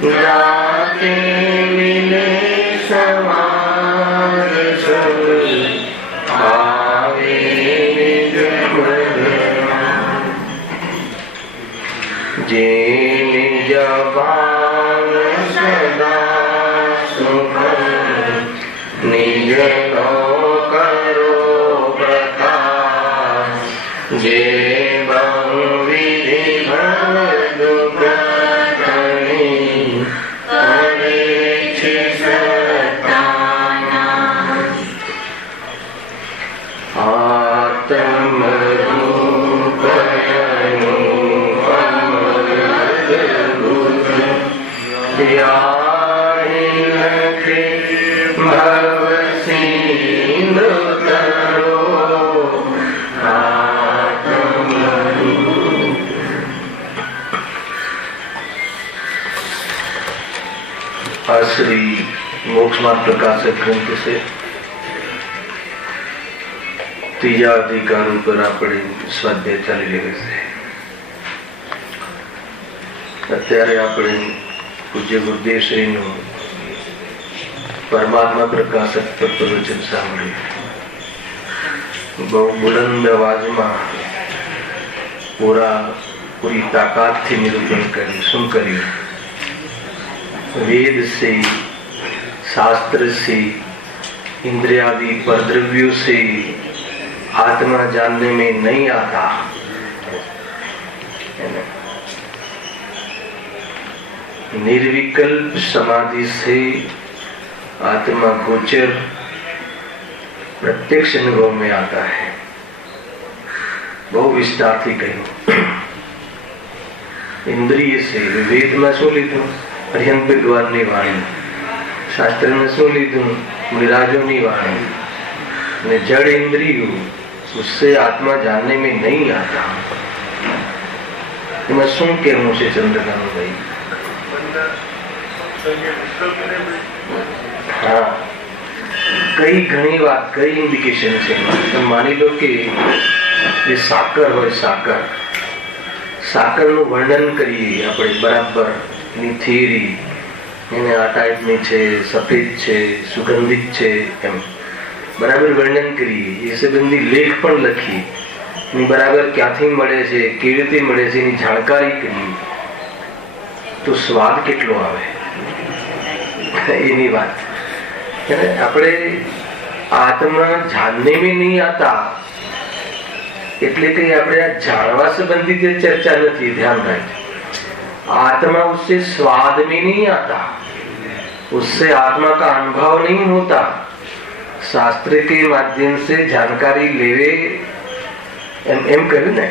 जाके मिले समाज सब आवे निज मदन। जे निज भाव सदा सुख निज नो करो प्रकाश। जे बहुविधि भव दुख श्री मोक्ष मार्ग प्रकाशक ग्रंथ से तीजा अधिकार पर આપણે સ્વાધ્યાય ચાલી રહ્યો છે। અત્યારે આપણે પૂજ્ય ગુરુદેવ શ્રીનું પરમાત્મા પ્રકાશક પર પ્રવચન સાંભળ્યું। બહુ બુલંદ અવાજમાં પૂરી તાકાતથી નિરૂપણ કર્યું। શું કર્યું? वेद से, शास्त्र से, इंद्रियादि परद्रव्यों से आत्मा जानने में नहीं आता। निर्विकल्प समाधि से आत्मा गोचर प्रत्यक्ष अनुभव में आता है। बहु विस्तार थी कही। इंद्रिय से वेद में शू लीधु? अरिहंत भगवान ની વાણી। શાસ્ત્ર में શું લીધું? मुनिराजों ની वाणी। ने जड़ इंद्रियों उससे आत्मा जानने में नहीं आता। मैं શું કહેવું છે ચંદ્રકાંત ભાઈ? हाँ, कई घनी बात, कई इंडिकेशन છે। માની લો કે જે સાકર હોય, સાકરનું વર્ણન કરીએ આપણે બરાબર। ની થિયરી એને આ ટાઈપની છે, સફેદ છે, સુગંધિત છે, એમ બરાબર વર્ણન કરીએ। એ સંબંધી લેખ પણ લખી, એની બરાબર ક્યાંથી મળે છે, કેવી રીતે મળે છે એની જાણકારી કરીએ તો સ્વાદ કેટલો આવે એની વાત। આપણે આત્મા જાણને में नहीं आता એટલે કે આપણે આ જાણવા સંબંધિત ચર્ચા નથી। ધ્યાન રાખજો, आत्मा उससे स्वाद में नहीं आता, उससे आत्मा का अनुभव नहीं होता। शास्त्र के माध्यम से जानकारी लेवे एम कहू ने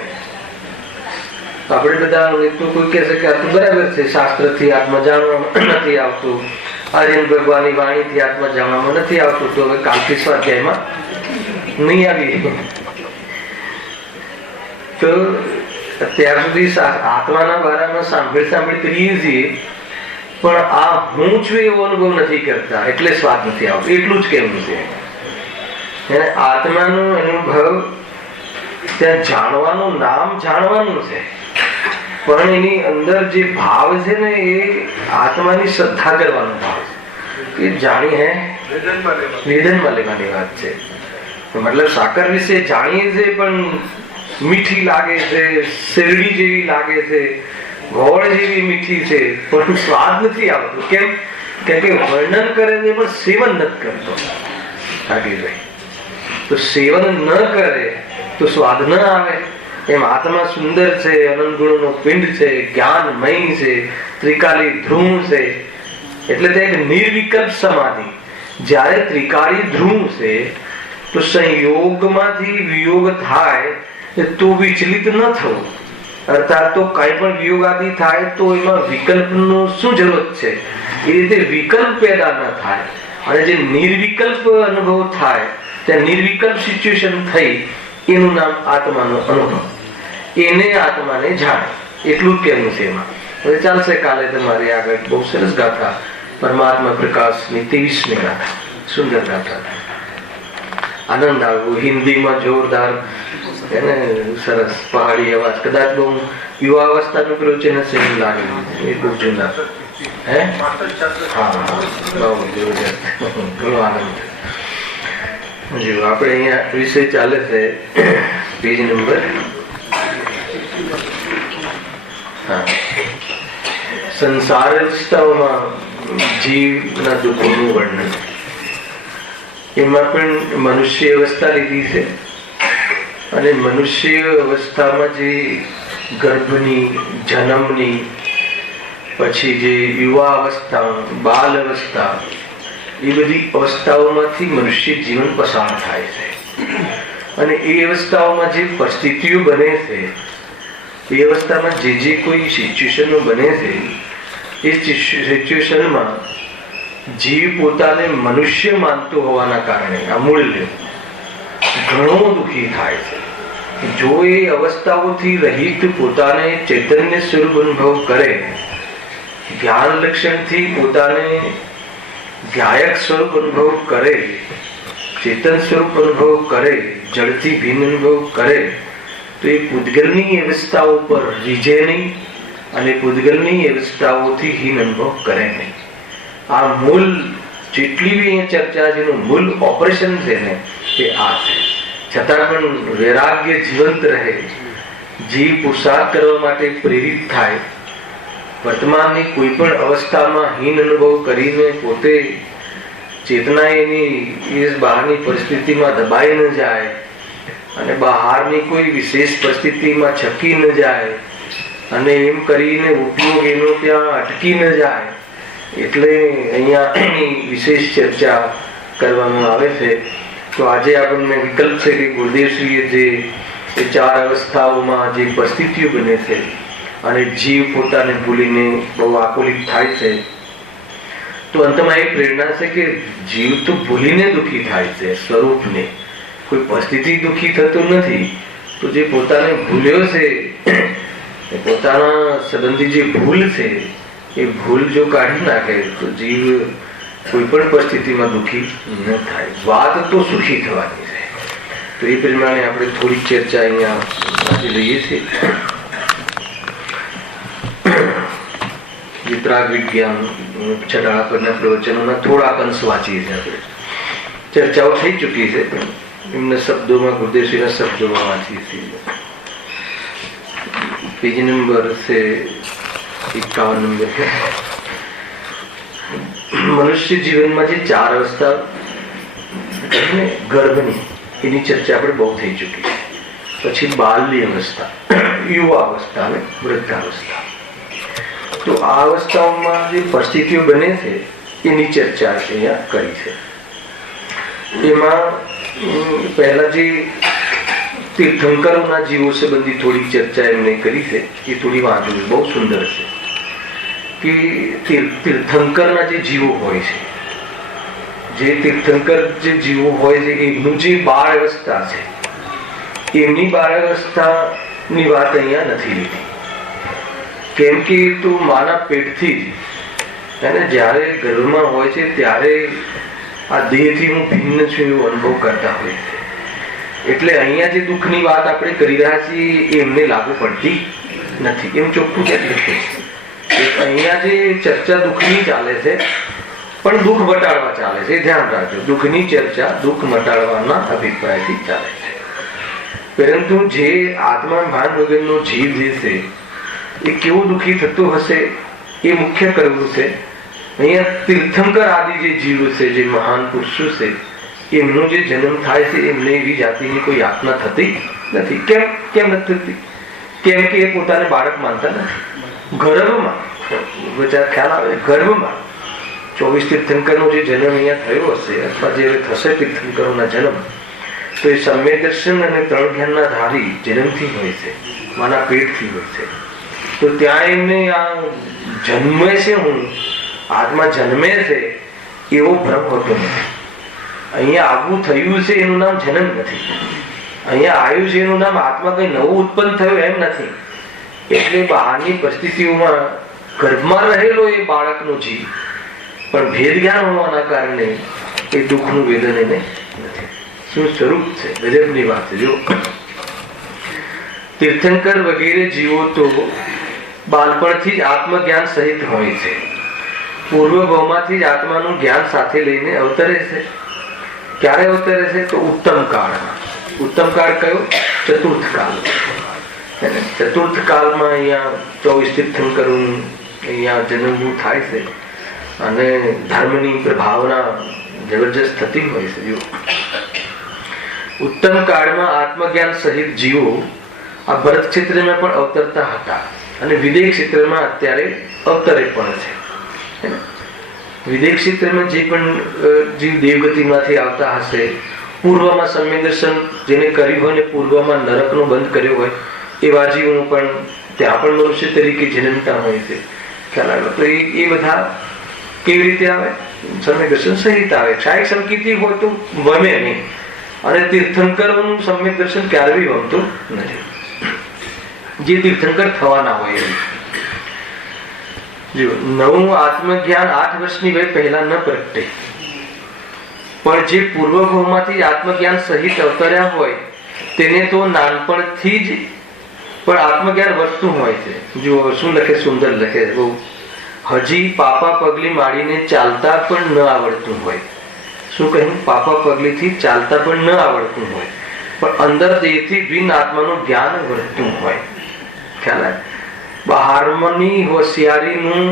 આપણે બધા તો કોઈ કહે છે કે આ તો બરાબર છે, શાસ્ત્ર થી આત્મા જાણવામાં નથી આવતું, આર્યન ભગવાનની વાણીથી આત્મા જાણવામાં નથી આવતું, તો હવે કાલથી સ્વાધ્યાયમાં નહીં આવી। તો અત્યાર સુધી આત્માના બારામાં સાંભળી કરીએ છીએ, પણ આ હું છું એવો અનુભવ નથી કરતા, એટલે સ્વાદ નથી આવતો। એટલું જ કહેવું છે। આત્માનો અનુભવ ત્યાં જાણવાનું, નામ જાણવાનું છે, પણ એની અંદર જે ભાવ છે ને એ આત્માની શ્રદ્ધા કરવાનો ભાવ છે। એ જાણી હે વેદનમાં લેવાની વાત છે। મતલબ સાકર વિશે જાણીએ છીએ, પણ મીઠી લાગે છે, શેરડી જેવી લાગે છે, ગોળ જેવી મીઠી છે, પણ સ્વાદ નથી આવતો। કેમ? કેમ કે વર્ણન કરે છે પણ સેવન નથી કરતો। આગળ ભાઈ તો સેવન ન કરે તો સ્વાદ ન આવે। એમ આત્મા સુંદર છે, અનંત ગુણોનો પિંડ છે, જ્ઞાનમય છે, ત્રિકાલી ધ્રુવ છે, એટલે તે એક નિર્વિકલ્પ સમાધિ। જ્યારે ત્રિકાળી ધ્રુવ છે તો સંયોગમાંથી વિયોગ થાય તો વિચલિત ન થવું, અર્થાત તો કઈ પણ વિયોગ આદિ થાય તો એમાં વિકલ્પનો શું જરૂરત છે, એ રીતે વિકલ્પ પેદા ન થાય। અને જે નિર્વિકલ્પ અનુભવ થાય, ત્યાં નિર્વિકલ્પ સિચ્યુએશન થઈ, એનું નામ આત્માનો અનુભવ। એને આત્માને જાણે, એટલું જ કહેવું છે એમાં। હવે ચાલશે કાલે તમારી આગળ બહુ સરસ ગાથા, પરમાત્મા પ્રકાશની 23મી ગાથા, સુંદર ગાથા। આનંદ આવ્યો। હિન્દીમાં જોરદાર એને સરસ પહાડી અવાજ, કદાચ બહુ યુવા અવસ્થાનું પ્રવચન હશે એવું લાગે, એ બહુ જૂના। હે? હા, બહુ જબરજસ્ત, ઘણો આનંદ. જો આપણે અહીંયા વિષય ચાલે છે પેજ નંબર, હા, સંસાર અવસ્થાઓમાં જીવના દુઃખોનું વર્ણન. એમાં પણ મનુષ્ય અવસ્થા લીધી છે, અને મનુષ્ય અવસ્થામાં જે ગર્ભની, જન્મની, પછી જે યુવા અવસ્થા, બાલ અવસ્થા, એ બધી અવસ્થાઓમાંથી મનુષ્ય જીવન પસાર થાય છે. અને એ અવસ્થાઓમાં જે પરિસ્થિતિઓ બને છે, એ અવસ્થામાં જે કોઈ સિચ્યુએશનો બને છે, એ સિચ્યુએશનમાં જીવ પોતાને મનુષ્ય માનતો હોવાના કારણે અમૂલ્ય ઘણો દુઃખી થાય છે. જો એ અવસ્થાઓથી રહિત પોતાને ચૈતન્ય સ્વરૂપ અનુભવ કરે, જ્ઞાન લક્ષણથી પોતાને જ્ઞાયક સ્વરૂપ અનુભવ કરે, ચેતન સ્વરૂપ અનુભવ કરે, જળથી ભિન્ન અનુભવ કરે, તો એ પૂતગલની અવસ્થાઓ પર રીઝે નહીં અને પૂતગલની અવસ્થાઓથી હીન અનુભવ કરે નહીં. આ મૂળ જેટલી બી અહીંયા ચર્ચા છે એનું મૂળ ઓપરેશન છે ને એ આ છે. છતાં પણ વૈરાગ્ય જીવંત રહે, જીવ પુરુષાર્થ કરવા માટે પ્રેરિત થાય, વર્તમાનની કોઈ પણ અવસ્થામાં હીન અનુભવ કરીને પોતે ચેતના એની બહારની પરિસ્થિતિમાં દબાઈ ન જાય અને બહારની કોઈ વિશેષ પરિસ્થિતિમાં છકી ન જાય અને એમ કરીને ઉપયોગ એનો ત્યાં અટકી ન જાય, એટલે અહીંયા વિશેષ ચર્ચા કરવામાં આવે છે. તો આજે આપણને વિકલ્પ છે કે ગુરુદેવશ્રીએ જે એ ચાર અવસ્થાઓમાં જે પરિસ્થિતિઓ બને છે અને જીવ પોતાને ભૂલીને બહુ આકુલિત થાય છે, તો અંતમાં એ પ્રેરણા છે કે જીવ તો ભૂલીને દુઃખી થાય છે, સ્વરૂપને. કોઈ પરિસ્થિતિ દુઃખી થતું નથી. તો જે પોતાને ભૂલ્યો છે, પોતાના સંબંધી જે ભૂલ છે, એ ભૂલ જો કાઢી નાખે તો જીવ કોઈ પણ પરિસ્થિતિમાં દુઃખી ન થાય. વાત તો સુખી થવાની છે. તો એ પ્રમાણે આપણે થોડી ચર્ચા અહીંયા વાંચી લઈએ છીએ. વિતરાગ વિજ્ઞાન છઠ્ઠા પરના પ્રવચનોના થોડાક અંશ વાંચીએ છીએ. આપણે ચર્ચાઓ થઈ ચૂકી છે, પણ એમના શબ્દોમાં, ગુરુદેવશ્રીના શબ્દોમાં વાંચીએ છીએ. પેજ નંબર છે 51 નંબર છે. મનુષ્ય જીવનમાં જે ચાર અવસ્થા ગર્ભની, એની ચર્ચા આપણે બહુ થઈ ચૂકી છે. પછી બાલની અવસ્થા, યુવા અવસ્થા અને વૃદ્ધાવસ્થા. તો આ અવસ્થાઓમાં જે પરિસ્થિતિઓ બને છે એની ચર્ચા અહીંયા કરી છે. એમાં પહેલા જે તીર્થંકરોના જીવો સંબંધી થોડી ચર્ચા એમને કરી છે, એ થોડી વાંચવી બહુ સુંદર છે. કે તીર્થંકરના જે જીવો હોય છે, જે તીર્થંકર જે જીવો હોય છે, એમનું જે બાળ અવસ્થા છે, એમની બાળ અવસ્થાની વાત અહીંયા નથી લીધી. કેમ કે એ તો માના પેટથી જ એને જ્યારે ગર્ભમાં હોય છે ત્યારે આ દેહથી હું ભિન્ન છું એવો અનુભવ કરતા હોય છે. એટલે અહીંયા જે દુઃખની વાત આપણે કરી રહ્યા છીએ એ એમને લાગુ પડતી નથી, એમ ચોખ્ખું કેટલું છે. અહીંયા જે ચર્ચા દુઃખની ચાલે છે, પણ દુઃખ મટાડવા ચાલે છે, ધ્યાન રાખજો. દુઃખની ચર્ચા દુઃખ મટાડવાના અભિપ્રાયથી ચાલે છે. પરંતુ જે આત્મા ભાન વગરનો જીવ જે છે એ કેવો દુઃખી થતો હશે એ મુખ્ય કરવું છે. અહીંયા તીર્થંકર આદિ જે જીવો છે, જે મહાન પુરુષો છે, એમનો જે જન્મ થાય છે એમને એવી જાતિની કોઈ યાતના થતી નથી. કેમ નથી થતી? કેમ કે એ પોતાને બાળક માનતા નથી. ગર્ભમાં ખ્યાલ આવે, ગર્ભમાં 24 તીર્થંકરનો જે જન્મ અહીંયા થયો હશે અથવા જે થશે તીર્થંકરોના જન્મ, તો એ સમ્યક દર્શન અને 3 જ્ઞાનના ધારી જન્મથી હોય છે, માના પેટથી હોય છે. તો ત્યાં એમને આ જન્મે છે, હું આત્મા જન્મે છે એવો ભ્રમ હોતો નથી. અહીંયા આવવું થયું છે એનું નામ જન્મ નથી. અહીંયા આવ્યું છે એનું નામ આત્મા કઈ નવું ઉત્પન્ન થયું એમ નથી. એટલે બહારની પરિસ્થિતિઓમાં ગર્ભમાં રહેલો એ બાળકનો જીવ પણ ભેદ જ્ઞાન હોવાના કારણે એ દુઃખનું વેદન એને નથી. શું સ્વરૂપ છે, ગજબની વાત છે. જો તીર્થંકર વગેરે જીવો તો બાળપણથી જ આત્મજ્ઞાન સહિત હોય છે. પૂર્વ ભાવમાંથી જ આત્માનું જ્ઞાન સાથે લઈને અવતરે છે. ક્યારે અવતરે છે? તો ઉત્તમ કાળમાં. ઉત્તમ કાળ કયો? ચતુર્થ કાળ. ચતુર્થ કાળમાં અહીંયા 24 તીર્થંકરો અહીંયા જન્મવું થાય છે અને ધર્મની પ્રભાવના જબરજસ્ત થતી હોય છે. ઉત્તમ કાળમાં આત્મજ્ઞાન સહિત જીવો આ ભરત ક્ષેત્રમાં પણ અવતરતા હતા અને વિદેહ ક્ષેત્રમાં અત્યારે અવતરે પણ છે. વિદેહ ક્ષેત્રમાં જે પણ જીવ દેવગતિમાંથી આવતા હશે, પૂર્વમાં સમ્યક દર્શન જેને કર્યું હોય ને પૂર્વમાં નરકનો બંધ કર્યો હોય એવા જીવો પણ ત્યાં પણ મનુષ્ય તરીકે જન્મતા હોય છે. ખ્યાલ આવ્યો? તો એ બધા કેવી રીતે આવે? સમ્યક દર્શન સહિત આવે. ક્ષાયક સંકેતી હોય તો ગમે નહીં, અને તીર્થંકરોનું સમ્યક દર્શન ક્યારે બી ગમતું નથી, જે તીર્થંકર થવાના હોય. નવું આત્મજ્ઞાન 8 વર્ષની વય પહેલા ન પ્રગટે, પણ જે પૂર્વભાવમાંથી આત્મજ્ઞાન સહિત અવતર્યા હોય તેને તો નાનપણથી જ પણ આત્મજ્ઞાન વધતું હોય છે. જો શું લખે, સુંદર લખે, બહુ હજી પાપા પગલી માડીને ચાલતા પણ ન આવડતું હોય. શું કહ્યું? પાપા પગલીથી ચાલતા પણ ન આવડતું હોય, પણ અંદર દેહથી ભિન્ન આત્માનું જ્ઞાન વધતું હોય. ખ્યાલ આવે? બહારની હોશિયારીનું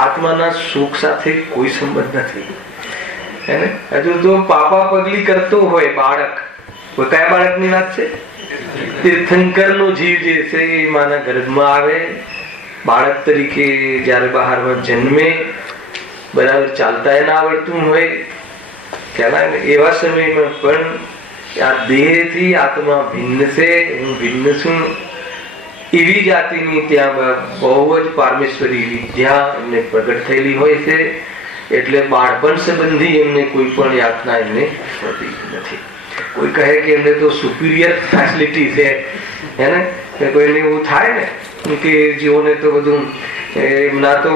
આત્માના સુખ સાથે કોઈ સંબંધ નથી. હજુ તો પાપા પગલી કરતો હોય બાળક. કયા બાળકની વાત છે? તીર્થંકરનો જીવ જે છે એ માના ગર્ભમાં આવે, બાળક તરીકે જયારે બહારમાં જન્મે, બરાબર ચાલતા ના આવડતું હોય, ખ્યાલ એવા સમયમાં પણ આ દેહથી આત્મા ભિન્ન છે, હું ભિન્ન છું, એવી જાતિની ત્યાં બહુ જ પારમેશ્વરી વિદ્યા એમને પ્રગટ થયેલી હોય છે. એટલે બાળપણ સંબંધી એમને કોઈ પણ યાતના એમને થતી નથી. કોઈ કહે કે એમને તો સુપિરિયર ફેસિલિટી છે, હે ને? કોઈને એવું થાય ને કે જીવોને તો બધું એમના તો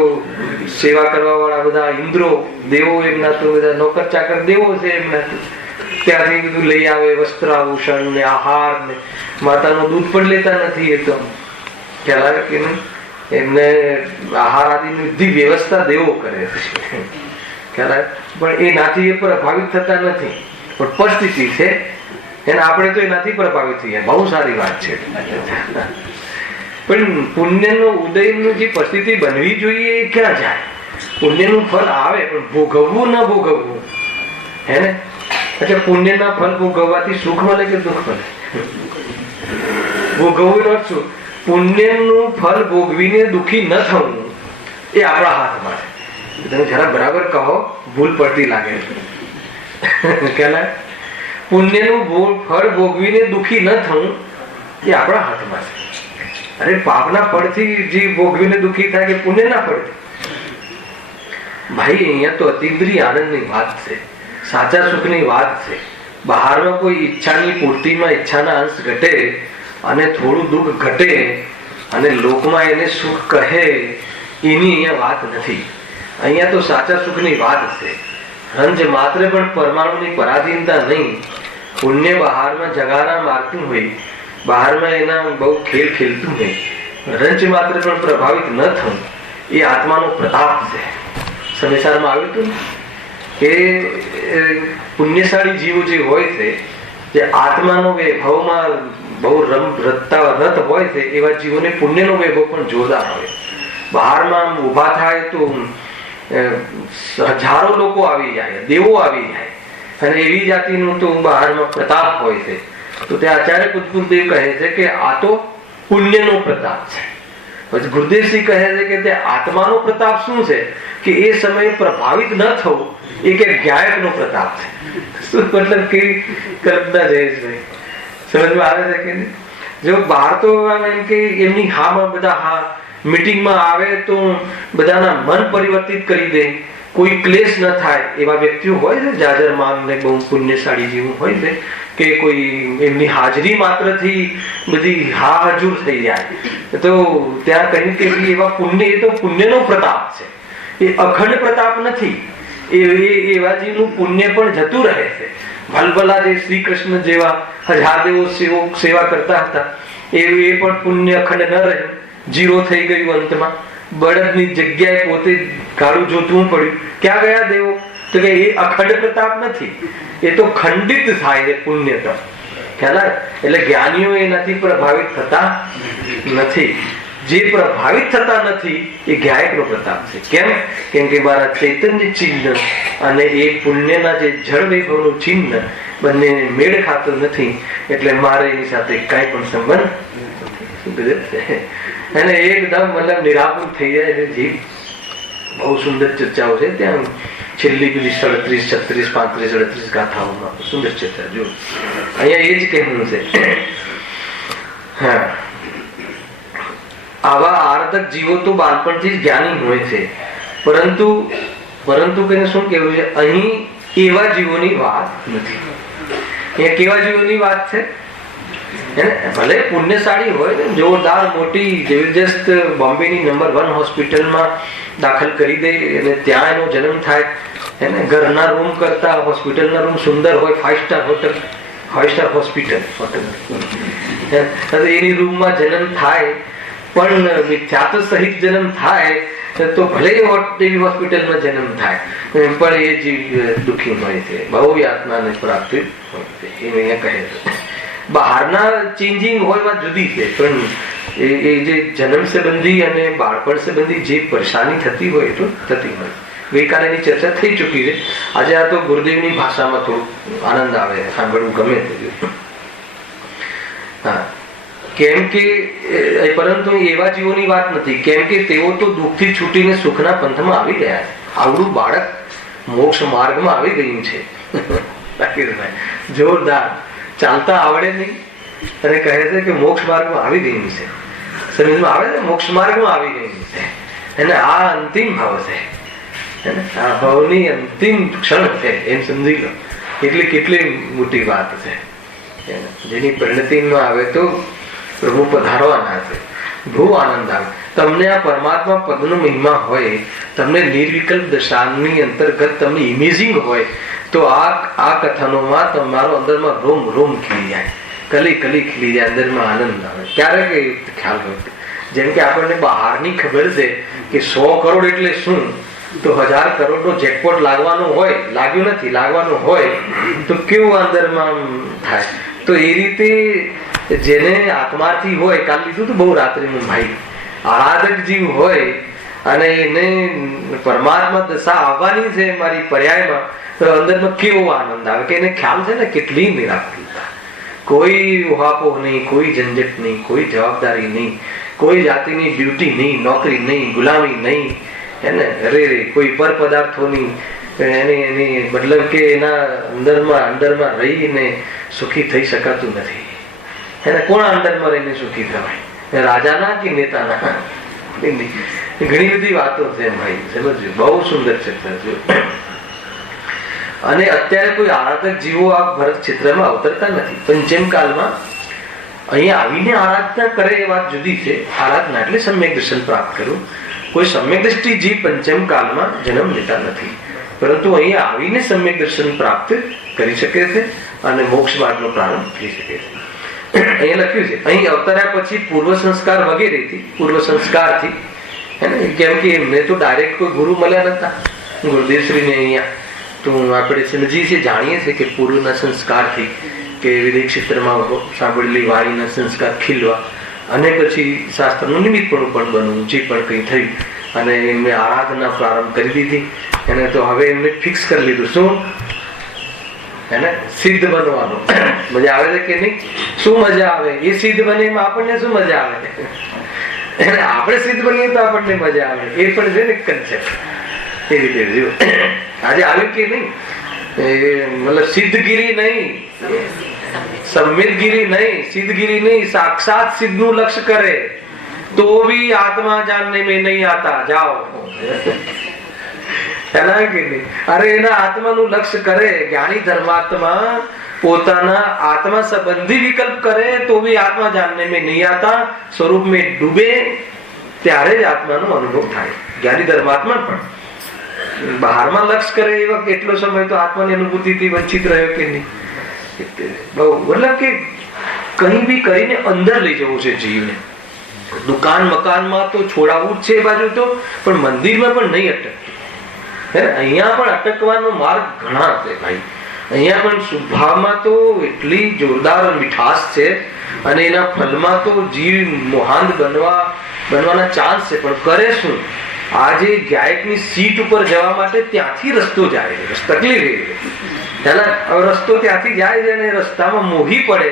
સેવા કરવા વાળા બધા ઇન્દ્રો દેવો, એમના તો બધા નોકર ચાકર દેવો છે, એમના ત્યાંથી બધું લઈ આવે, વસ્ત્રાભૂષણ ને આહાર ને, માતાનું દૂધ પણ લેતા નથી. એ તો ખ્યાલ આવે કે નહીં? એમને આહાર આદિની બધી વ્યવસ્થા દેવો કરે છે. ખ્યાલ આવે? પણ એનાથી એ પ્રભાવિત થતા નથી, પણ પરિસ્થિતિ છે એને આપણે તો એનાથી પ્રભાવિત થઈએ. બહુ સારી વાત છે. પણ પુણ્યનો ઉદયનું જે પરિસ્થિતિ બનવી જોઈએ એ ક્યાં જાય? પુણ્યનું ફળ આવે પણ ભોગવવું ન ભોગવવું, હે ને? એટલે પુણ્યના ફળ ભોગવવાથી સુખ મળે કે દુઃખ મળે? ભોગવવું ન શું? પુણ્યનું ફળ ભોગવીને દુઃખી ન થવું એ આપણા હાથમાં છે. તમે જરા બરાબર કહો, ભૂલ પડતી લાગે. પુણ્યનું ફળ ભોગવીને દુઃખી ન થવું એ આપણા હાથમાં છે. અરે પાપના ફળથી જે ભોગવીને દુઃખી થાય કે પુણ્યના ફળથી? ભાઈ અહીંયા તો અતિદ્રી આનંદની વાત છે, સાચા સુખની વાત છે. બહારમાં કોઈ ઈચ્છાની પૂર્તિમાં ઈચ્છાના અંશ ઘટે અને થોડું દુઃખ ઘટે અને લોકમાં એને સુખ કહે, એની અહીંયા વાત નથી. અહીંયા તો સાચા સુખની વાત છે. રંજ માત્ર પણ પરમાણુની પરાધીનતા નહીં. પુણ્ય બહારમાં જગારા મારતું હોય, બહારમાં એના બહુ ખેલ ખેલતું હોય, રંજ માત્ર પણ પ્રભાવિત ન થવું એ આત્માનો પ્રતાપ છે. સંસારમાં આવ્યું હતું કે પુણ્યશાળી જીવો જે હોય છે, જે આત્માનો વૈભવમાં બહુ રત હોય છે, એવા જીવોને પુણ્યનો વૈભવ પણ જોરદાર હોય. બહારમાં ઉભા થાય તો હજારો લોકો આવી જાય, દેવો આવી જાય, અને એવી જાતિનું તો બહારમાં પ્રતાપ હોય છે. તો તે આચાર્ય કુતપુરદેવ કહે છે કે આ તો પુણ્યનો પ્રતાપ છે. પછી ગુરુદેવસિંહ કહે છે કે તે આત્માનો પ્રતાપ શું છે કે એ સમયે પ્રભાવિત ન થવું એ કે જ્ઞાયકનો પ્રતાપ છે. શું મતલબ કેવી કલ્પના જયેશભાઈ? સમજમાં આવે છે કે નહીં? જો બહાર તો એમ કે એમની હામાં બધા હા મીટિંગમાં આવે તો બધાના મન પરિવર્તિત કરી દે, કોઈ ક્લેશ ન થાય એવા વ્યક્તિઓ હોય છે, જાજરમાન ને બહુ પુણ્યશાળી જેવું હોય છે કે કોઈ એમની હાજરી માત્રથી બધી હા હજુર થઈ જાય. તો ત્યાં કહ્યું કે એવા પુણ્ય, એ તો પુણ્યનો પ્રતાપ છે, એ અખંડ પ્રતાપ નથી. એવા જીવનું પુણ્ય પણ જતું રહે છે. ભલભલા જે શ્રી કૃષ્ણ જેવા હજાર દેવો સેવા કરતા હતા, એ પણ પુણ્ય અખંડ ન રહ્યું, જીરો થઈ ગયું અંતમાં. બળદની જગ્યાએ પોતે કાળું જોતવું પડ્યું. ક્યાં ગયા દેવો? તો કે એ અખંડ પ્રતાપ નથી, એ તો ખંડિત થાય છે પુણ્ય તો. ખ્યાલ આવે? એટલે જ્ઞાનીઓ એનાથી પ્રભાવિત થતા નથી. જે પ્રભાવિત થતા નથી એ જ્ઞાયકનો પ્રતાપ છે. કેમ કે મારા ચૈતન્ય ચિહ્ન અને એ પુણ્યના જે જળ વૈભવનું ચિહ્ન બંને મેળ ખાતો નથી, એટલે મારે એની સાથે કઈ પણ સંબંધ અને એકદમ મતલબ નિરાકુર થઈ જાય. એટલે જીવ બહુ સુંદર ચર્ચાઓ છે ત્યાં છેલ્લી પેલી 37, 36, 35, 38 ગાથાઓમાં સુંદર ચર્ચા. જો અહીંયા એ જ કહેવું છે. હા, આવા આરાધક જીવો તો બાળપણથી જ જ્ઞાની હોય છે, પરંતુ કઈને શું કહેવું છે અહીં? એવા જીવોની વાત નથી. એ કેવા જીવોની વાત છે? ભલે પુણ્યશાળી હોય ને, જોરદાર મોટી જબરજસ્ત બોમ્બેની નંબર 1 હોસ્પિટલમાં દાખલ કરી દે અને ત્યાં એનો જન્મ થાય, એને ઘરના રૂમ કરતા હોસ્પિટલના રૂમ સુંદર હોય, 5 સ્ટાર હોસ્પિટલ એની રૂમમાં જન્મ થાય, પણ મિથ્યાત્વ સહિત જન્મ થાય તો ભલે એવી હોસ્પિટલમાં જન્મ થાય પણ એ જીવ દુઃખી હોય છે, બહુ યાતનાને પ્રાપ્તિ હોય છે. એ અહીંયા કહે છે બહારના ચેન્જિંગ હોય વાત જુદી છે, પણ એ જે જન્મ સંબંધી અને બાળપણ સંબંધી જે પરેશાની થતી હોય તો થતી હોય. ગઈકાલે એની ચર્ચા થઈ ચૂકી છે. આજે આ તો ગુરુદેવની ભાષામાં થોડું આનંદ આવે, સાંભળવું ગમે તે. હા, કેમ કે પરંતુ એવા જીવોની વાત નથી, કેમ કે તેઓ તો દુઃખથી છૂટીને સુખના પંથમાં આવી ગયા છે. આવડું બાળક મોક્ષ માર્ગમાં આવી ગયું છે. જોરદાર ચાલતા આવડે નહીં અને કહે છે કે મોક્ષ માર્ગમાં આવી ગયું છે. સમજમાં આવે છે? મોક્ષ માર્ગમાં આવી ગયું છે. અને આ અંતિમ ભાવ છે, આ ભાવની અંતિમ ક્ષણ છે એમ સમજી લો. કેટલી મોટી વાત છે. જેની પરિણતિ ન આવે તો પ્રભુ પધારવાના છે. બહુ આનંદ આવે તમને. આ પરમાત્મા પદનો મહિમા હોય, તમને નિર્વિકલ્પ દશાની અંતર્ગત તમને ઇમેજિંગ હોય તો આ કથનોમાં તમારો અંદરમાં રોમ રોમ ખીલી જાય, કલી ખીલી જાય, અંદરમાં આનંદ આવે. ક્યારેક ખ્યાલ હોય, જેમ કે આપણને બહારની ખબર છે કે 100 કરોડ એટલે શું, તો 1000 કરોડનો જેકપોટ લાગવાનો હોય, લાગ્યું નથી, લાગવાનું હોય તો કેવું અંદરમાં થાય. તો એ રીતે જેને આત્માથી હોય, કાલ લીધું તો બહુ રાત્રિનું ભાઈ, આરાધક જીવ હોય અને એને પરમાત્મા દશા આવવાની છે મારી પર્યાયમાં, તો અંદરમાં કેવો આનંદ આવે કે એને ખ્યાલ છે ને કેટલી નિરાકરતા, કોઈ ઉહાપોહ નહીં, કોઈ ઝંઝટ નહીં, કોઈ જવાબદારી નહીં, કોઈ જાતિની ડ્યુટી નહીં, નોકરી નહીં, ગુલામી નહીં, એને અરે કોઈ પર પદાર્થોની એની મતલબ કે એના અંદરમાં રહીને સુખી થઈ શકાતું નથી. એને કોણ અંદરમાં રહીને સુખી થવાય? રાજાના કે નેતાના? ઘણી બધી વાતો છે ભાઈ, સમજજો. બહુ સુંદર ચિત્ર છે. અને અત્યારે કોઈ આરાધક જીવો આ ભરત ક્ષેત્રમાં અવતરતા નથી. પંચમ કાળમાં અહીંયા આવીને આરાધના કરે એ વાત જુદી છે. આરાધના એટલે સમ્યક દર્શન પ્રાપ્ત કરવું. કોઈ સમ્યક દ્રષ્ટિ જીવ પંચમ કાળમાં જન્મ લેતા નથી, પરંતુ અહીંયા આવીને સમ્યક દર્શન પ્રાપ્ત કરી શકે છે અને મોક્ષ માર્ગનો પ્રારંભ થઈ શકે છે. અહીંયા લખ્યું છે અહીં અવતર્યા પછી પૂર્વ સંસ્કાર વગેરેથી, પૂર્વ સંસ્કારથી, કેમ કે એમને તો ડાયરેક્ટ કોઈ ગુરુ મળ્યા નતા ગુરુદેવશ્રીને. અહીંયા તો આપણે સમજીએ છીએ, જાણીએ છીએ કે પૂર્વના સંસ્કારથી કે વિદેશ ક્ષેત્રમાં સાંભળેલી વાણીના સંસ્કાર ખીલવા અને પછી શાસ્ત્રનું નિમિત્તપણું પણ બનવું, જે પણ કંઈ થયું અને એમને આરાધના પ્રારંભ કરી દીધી. એને તો હવે એમને ફિક્સ કરી લીધું શું, એને સિદ્ધ બનવાનો. મજા આવે છે કે નહીં? શું મજા આવે? એ સિદ્ધ બને એમાં આપણને શું મજા આવે? આપણે સિદ્ધ બનીએ તો આપણને મજા આવે. એ પણ છે ને કન્સેપ્ટ. એ રીતે જો આજે આવ્યું કે નહીં, મતલબ સિદ્ધગીરી નહીં, સંમિતગીરી નહીં, સિદ્ધગીરી નહીં, સાક્ષાત સિદ્ધ નું લક્ષ્ય કરે તો भी आत्मा जानने में नहीं आता. जाओ અરે એના આત્માનું લક્ષ્ય કરે. જ્ઞાની ધર્માત્મા પોતાના આત્મા સંબંધી વિકલ્પ કરે તો भी आत्मा जानने में नहीं आता. સ્વરૂપ में ડૂબે ત્યારે જ આત્માનો અનુભવ થાય. જ્ઞાની ધર્માત્મા પણ બહારમાં લક્ષ્ય કરે એવા કેટલો સમય તો આત્માની અનુભૂતિથી વંચિત રહ્યો કે નહીં? બહુ મતલબ કે કઈ બી કરીને અંદર લઈ જવું છે જીવને. દુકાન મકાનમાં તો છોડાવવું જ છે એ બાજુ તો, પણ મંદિરમાં પણ નહીં અટકતું. અહીંયા પણ અટકવાનો માર્ગ ઘણા છે ભાઈ. અહીંયા પણ શુભાવમાં તો એટલી જોરદાર મીઠાશ છે, અને એના ફલમાં તો જીવ મોહાંત બનવાના ચાન્સ છે. પણ કરે શું? આજે ગાયકની સીટ ઉપર જવા માટે ત્યાંથી રસ્તો જાય છે. તકલીફ એ રસ્તો ત્યાંથી જાય છે, અને રસ્તામાં મોહી પડે.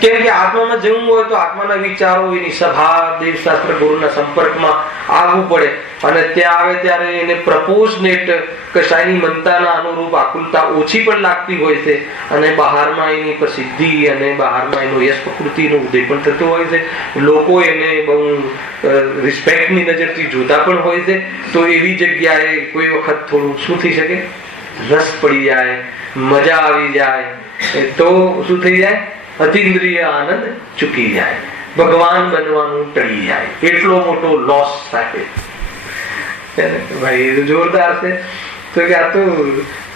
કેમ કે આત્મામાં જવું હોય તો આત્માના વિચારો, એની સભા, દેવશાસ્ત્ર ગુરુના સંપર્કમાં આવવું પડે. અને ત્યાં આવે ત્યારે એને પ્રપોઝનેટ કશાયની મનતાના અનુરૂપ આકુલતા ઓછી પણ લાગતી હોય છે, અને બહારમાં એની પ્રસિદ્ધિ અને બહારમાં એનો યશ પ્રકૃતિનો ઉદય પણ થતો હોય છે. લોકો એને બહુ રિસ્પેક્ટની નજરથી જોતા પણ હોય છે. તો એવી જગ્યાએ કોઈ વખત થોડું શું થઈ શકે, રસ પડી જાય, મજા આવી જાય, તો શું થઈ જાય? અતિન્દ્રિય આનંદ ચૂકી જાય, ભગવાન બનવાનું ટળી જાય. એટલો મોટો લોસ થાય ભાઈ. જોરદાર છે. તો કે આ તો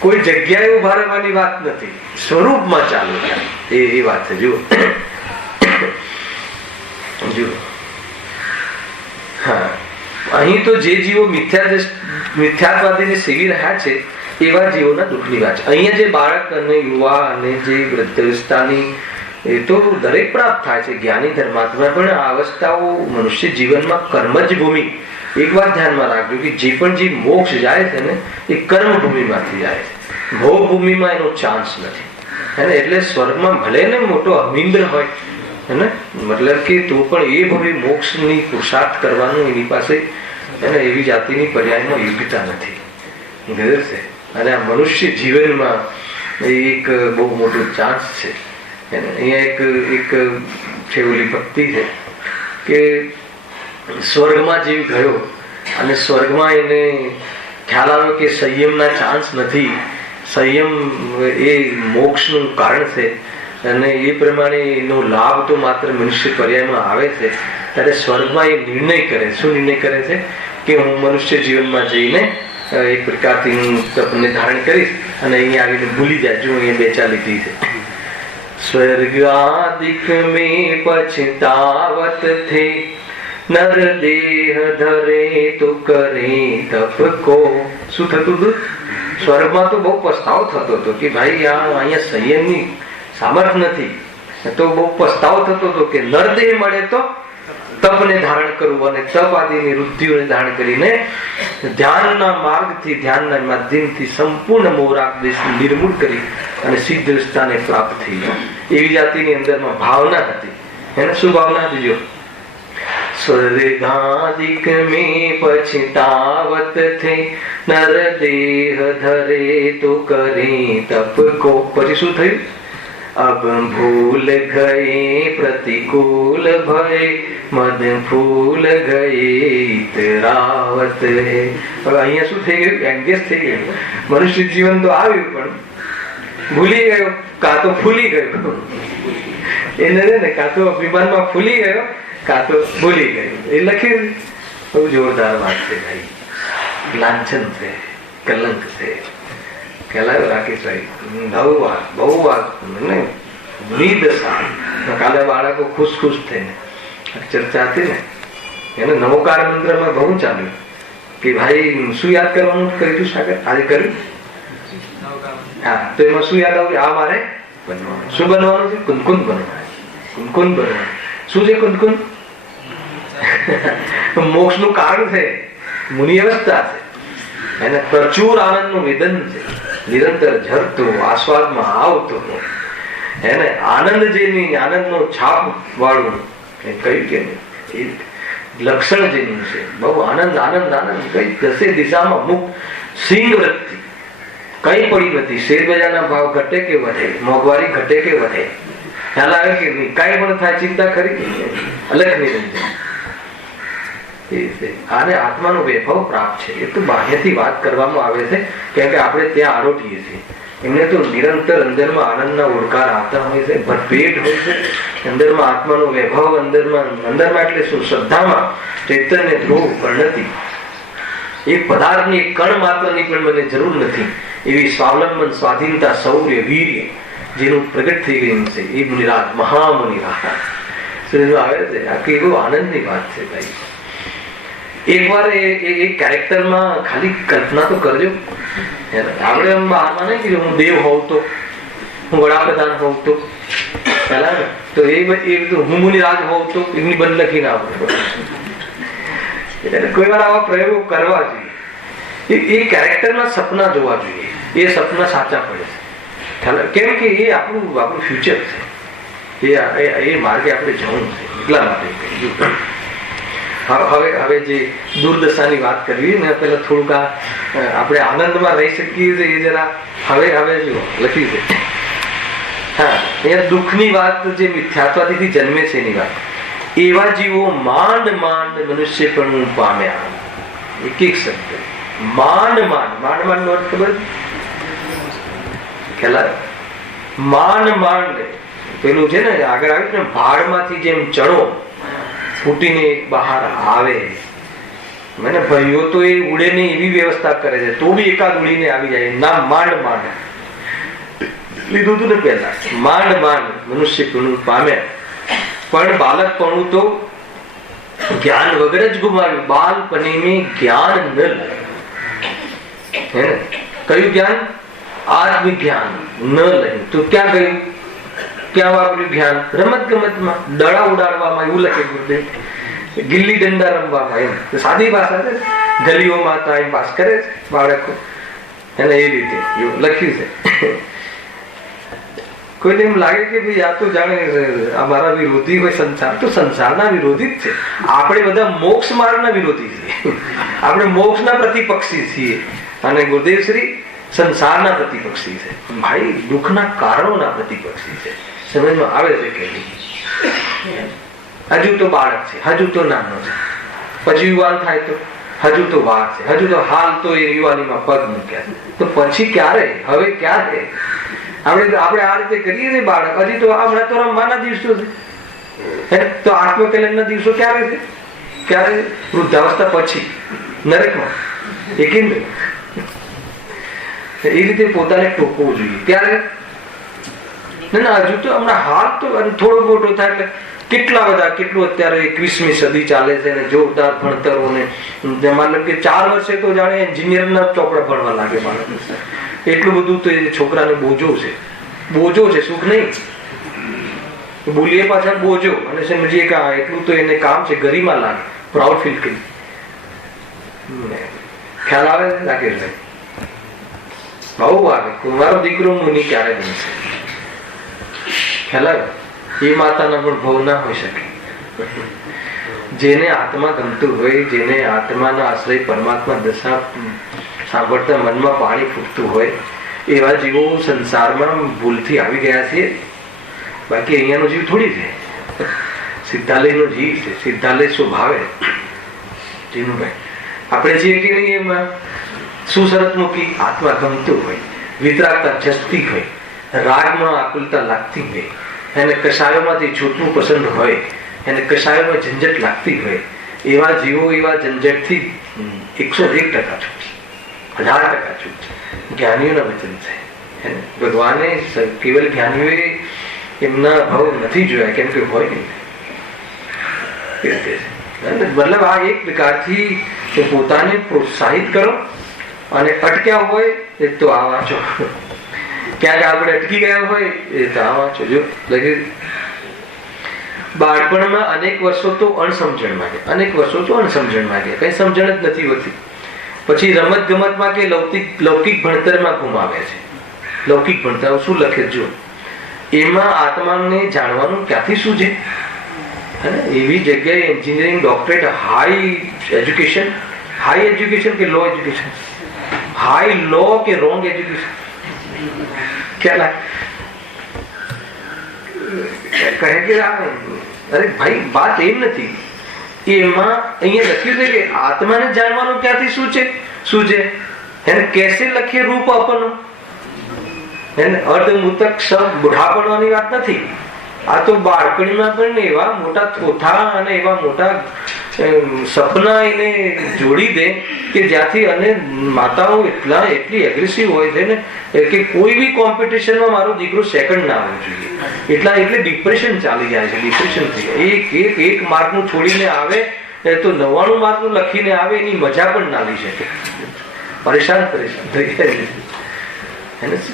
કોઈ જગ્યાએ ઉભા રહેવાની વાત નથી, સ્વરૂપમાં ચાલુ થાય એ વાત છે. જુઓ જુઓ, હા, અહીં તો જે જીવો મિથ્યાત્વાદીને સેવી રહ્યા છે એવા જીવોના દુઃખની વાત છે. અહીંયા જે બાળક અને યુવા અને જે વૃદ્ધાવસ્થાની, એ તો દરેક પ્રાપ્ત થાય છે. જ્ઞાની ધર્માત્મા પણ આ અવસ્થાઓ મનુષ્ય જીવનમાં કર્મ જ ભૂમિ. એક વાત ધ્યાનમાં રાખજો કે જે પણ જે મોક્ષ જાય છે ને એ કર્મ ભૂમિમાંથી જાય છે. ભોગ ભૂમિમાં એનો ચાન્સ નથી. એટલે સ્વર્ગમાં ભલે ને મોટો અમિન્દ્ર હોય, મતલબ કે તો પણ એ ભવે મોક્ષની પુરુષાર્થ કરવાનું એની પાસે એવી જાતિની પર્યાયમાં યોગ્યતા નથી. અને આ મનુષ્ય જીવનમાં એક બહુ મોટો ચાન્સ છે. અહીંયા એક છે ઓલી ભક્તિ છે કે સ્વર્ગમાં જીવ ગયો અને સ્વર્ગમાં એને ખ્યાલ આવ્યો કે સંયમના ચાન્સ નથી, સંયમ એ મોક્ષનું કારણ છે, અને એ પ્રમાણે એનો લાભ તો માત્ર મનુષ્ય પર્યાયમાં આવે છે. ત્યારે સ્વર્ગમાં એ નિર્ણય કરે. શું નિર્ણય કરે છે? કે હું મનુષ્ય જીવનમાં જઈને એક પ્રકારથી હું તપને ધારણ કરીશ, અને અહીંયા આવીને ભૂલી જાય. જો અહીંયા બેચા લીધી છે. સ્વર્ગાદિક में पछतावत थे, नर देह धरे तो करे तप को. શું થતું હતું? સ્વર્ગમાં તો બહુ પસ્તાવો થતો હતો કે ભાઈ અહીંયા સંયમની સામર્થ નથી. તો બહુ પસ્તાવો થતો હતો કે નરદેહ મળે તો તપને ધારણ કરવું, અને તપ આદિની વૃત્તિઓને ધારણ કરીને ધ્યાનના માર્ગથી, ધ્યાનના માધ્યમથી સંપૂર્ણ મોરાક દેશને નિર્મૂળ કરી અને સિદ્ધ અવસ્થાને પ્રાપ્ત થઈ જાય. એવી જાતિની અંદરમાં ભાવના હતી. એને શું ભાવના હતી? જો સ્વર્ગાદિક में पछतावत थे, नर देह धरे तो करे तप को. પછી શું થયું? अब भूल गए प्रतिकूल भय, मद फूल गए इतरावत है. હવે અહીંયા શું થઈ ગયું? એંગેજ થઈ ગયું. મનુષ્ય જીવન તો આવ્યું પણ ભૂલી ગયો, કાં તો ફૂલી ગયો. એને ને કાં તો અભિમાનમાં ફૂલી ગયો, કાં તો ભૂલી ગયો. એ લખી બહુ જોરદાર વાત છે ભાઈ. લાંછન છે, કલંક છે. કહેલાયો રાકેશભાઈ, બહુ વાત ને નિદશા. કાલે બાળકો ખુશ થઈને ચર્ચા હતી ને, એને નવોકાર મંત્રમાં બહુ ચાલ્યું કે ભાઈ શું યાદ કરવાનું કહ્યું? સાગર આજે કર્યું? હા, તો એમાં શું યાદ આવ્યું? આ મારે બનવાનું. શું બનવાનું છે? કુનકુન બનવાનું. કુનકુન બનવાનું. શું છે કુનકુન? મોક્ષ નું કારણ છે, મુનિ અવસ્થા છે. એને પ્રચુર આનંદ નું વેદન છે, નિરંતર ઝરતો આસ્વાદમાં આવતો. એને આનંદ જેની, આનંદ નો છાપ વાળું કહ્યું કે લક્ષણ જેનું છે. બહુ આનંદ આનંદ આનંદ. કઈ દસે દિશામાં મુક્ત સિંહ વૃત્તિ કઈ પડી નથી. શેરબજારના ભાવ ઘટે કે વધે, મોંઘવારી ઘટે કે વધે, ખ્યાલ આવે કે નહીં? કઈ પણ થાય ચિંતા ખરી? અલગ નિરંજન. આને આત્માનો વૈભવ પ્રાપ્ત છે. એ તો બાહ્યથી વાત કરવામાં આવે છે, કેમ કે આપણે ત્યાં આરોટીએ છીએ. એમને તો નિરંતર અંદરમાં આનંદના ઓળકાર આવતા હોય છે, ભરપેટ હોય છે. અંદરમાં આત્માનો વૈભવ, અંદરમાં એટલે શું? શ્રદ્ધામાં ચૈતન્ય ધ્રુવ નથી. એક પદાર્થની, એક કણ માત્રની પણ મને જરૂર નથી. એવી સ્વાવલંબન, સ્વાધીનતા, શૌર્ય, વીર્ય જેનું પ્રગટ થઈ ગયું છે એ મુનિરાજ, મહામુનિરાજ. આવે છે. આ કેવું આનંદની વાત છે ભાઈ. એકવાર એ કેરેક્ટરમાં ખાલી કલ્પના તો કરજો. આપણે એમ બહારમાં નહીં કીધું હું દેવ હોઉં તો, હું વડાપ્રધાન હોઉં તો, પેલા ને તો એ હું મુનિરાજ હોઉં તો એમની બંધ લખીને આવું. કોઈ વાર આવા પ્રયોગો કરવા જોઈએ. એ કેરેક્ટરના સપના જોવા જોઈએ. એ સપના સાચા પડે છે. કેમ કે એ આપણું ફ્યુચર છે. એ માર્ગે આપણે જવું છે. એટલા માટે હવે જે દુર્દશાની વાત કરવી ને પેલા થોડુંક આપણે આનંદમાં રહી શકીએ છીએ એ જરા હવે જો લખ્યું છે. હા, અહીંયા દુઃખની વાત જે મિથ્યાત્વાદીથી જન્મે છે એની વાત. એવા જીવો માંડ મનુષ્ય પણ પામ્યા. એક શબ્દ માંડ નો અર્થ ખબર? ખેલા માંડ પેલું છે ને આગળ આવ્યું ને ભાડમાંથી જેમ ચણો ફૂટીને બહાર આવે. મને ભાઈઓ તો એ ઉડે ને એવી વ્યવસ્થા કરે છે, તો બી એકાદ ઉડીને આવી જાય. ના માંડ લીધું હતું ને પેલા. માંડ મનુષ્ય પણ પામ્યા. પણ બાલકપણું તો જ્ઞાન વગર જ ગુમાવ્યું. બાલપણે મેં જ્ઞાન ન લયું. કયું જ્ઞાન? આત્મજ્ઞાન ન લયું તો ક્યાં ગયું? ક્યાં વાપર્યું જ્ઞાન? રમત ગમતમાં, દડા ઉડાડવામાં. એવું લખે ગુરુદેવ. ગિલ્લી દંડા રમવામાં. એમ સાદી ભાષા છે. ગલીઓમાં ટાઈમ પાસ કરે છે બાળકો. એને એ રીતે લખ્યું છે. કોઈને એમ લાગે કે ભાઈ આ તો જાણે અમારા વિરોધી હોય સંસાર, તો સંસારના વિરોધી જ છે. આપણે બધા મોક્ષ માર્ગના વિરોધી છીએ. આપણે મોક્ષના પ્રતિપક્ષી છીએ અને ગુરુદેવ શ્રી સંસારના પ્રતિપક્ષી છે. ભાઈ દુઃખના કારણોના પ્રતિપક્ષી છે. સમજમાં આવે છે કે હજુ તો બાળક છે, હજુ તો નાનો છે, પછી યુવાન થાય તો હજુ તો વાર છે, હજુ તો હાલ તો એ યુવાનીમાં પગ મૂક્યા છે, તો પછી ક્યારે? હવે ક્યારે? આપણે આ રીતે કરીએ છીએ. બાળક હજી તો હમણાં તો રમવાના દિવસો છે, તો આત્મકલ્યાણના દિવસો ક્યારે છે? ક્યારે? વૃદ્ધાવસ્થા પછી નરકમાં. એ રીતે પોતાને ટોકવું જોઈએ. ત્યારે ના હજુ તો હમણાં હાલ તો થોડો મોટો થાય એટલે કેટલું અત્યારે 21મી સદી ચાલે છે ને જોરદાર ભણતરો ને માનો કે 4 વર્ષે તો જાણે એન્જિનિયરના ચોપડા ભણવા લાગે બાળક. એટલું બધું તો એ છોકરાને બોજો છે, સુખ નહીં. બોલીએ પાછળ બોજો અને સમજીએ કે એટલું તો એને કામ છે, ગરિમા લાગે, પ્રાઉડ ફીલ કરી. ખ્યાલ આવે છે રાકેશભાઈ? બહુ આવે. મારો દીકરો મુનિ ક્યારે બનશે? ખ્યાલ આવે? એ માતાના પણ ભાવ ના હોઈ શકે. જેને આત્મા ગમતું હોય, જેને આત્માના આશ્રય પરમાત્મા દશા સાંભળતા મનમાં પાણી ફૂટતું હોય, એવા જીવો સંસારમાં ભૂલથી આવી ગયા છે. બાકી અહીંયાનો જીવ થોડી છે. સિદ્ધાલયનો જીવ છે. સિદ્ધાલય સ્વભાવે જીનુભાઈ આપણે છીએ કે નહીં. એમાં શું શરત મૂકી? આત્મા ગમતું હોય, વિતરાગતા જસતી હોય, રાગમાં આકુલતા લાગતી હોય, એને કષાયોમાંથી છૂટવું પસંદ હોય, એને કષાયોમાં ઝંઝટ લાગતી હોય, એવા જીવો એવા ઝંઝટથી 101% છૂટ, 1000% છૂટ. જ્ઞાનીઓના વચન છે. ભગવાને કેવલ જ્ઞાનીઓએ એમના ભાવ નથી જોયા, કેમ કે હોય નહીં. મતલબ આ એક પ્રકારથી પોતાને પ્રોત્સાહિત કરો અને અટક્યા હોય એ તો આ વાંચો. ક્યાંક આપણે અટકી ગયા હોય એ તો આ વાંચો. જો લખી બાળપણમાં અનેક વર્ષો તો અણસમજણ માંગે, કઈ સમજણ જ નથી હોતી. પછી રમત ગમતમાં કે લૌકિક ભણતરમાં ગુમાવે છે. લૌકિક ભણતર શું લખે જો, એમાં આત્માને જાણવાનું ક્યાંથી શું છે? એવી જગ્યાએ એન્જિનિયરિંગ, ડોક્ટરેટ, હાઈ એજ્યુકેશન કે લો એજ્યુકેશન, હાઈ લો કે રોંગ એજ્યુકેશન, ખ્યાલ કહે કે અરે ભાઈ વાત એમ નથી. એમાં અહીંયા લખ્યું છે કે આત્માને જાણવાનું ક્યાંથી શું છે એને કેસે લખીએ રૂપ આપણું. એને અર્ધમૂતક શબ્દ બુઢાપણવાની વાત નથી. આ તો બાળપણમાં પણ એવા મોટા થોથા અને એવા મોટા સપના એને જોડી દે કે જ્યાંથી અને માતાઓ એટલી એગ્રેસિવ હોય છે ને કે કોઈ બી કોમ્પિટિશનમાં મારો દીકરો સેકન્ડ ના આવવો જોઈએ. એટલે ડિપ્રેશન ચાલી જાય છે, ડિપ્રેશન થઈ જાય. એક માર્કનું છોડીને આવે તો 99 માર્કનું લખીને આવે, એની મજા પણ ના લઈ શકે, પરેશાન થઈ જાય.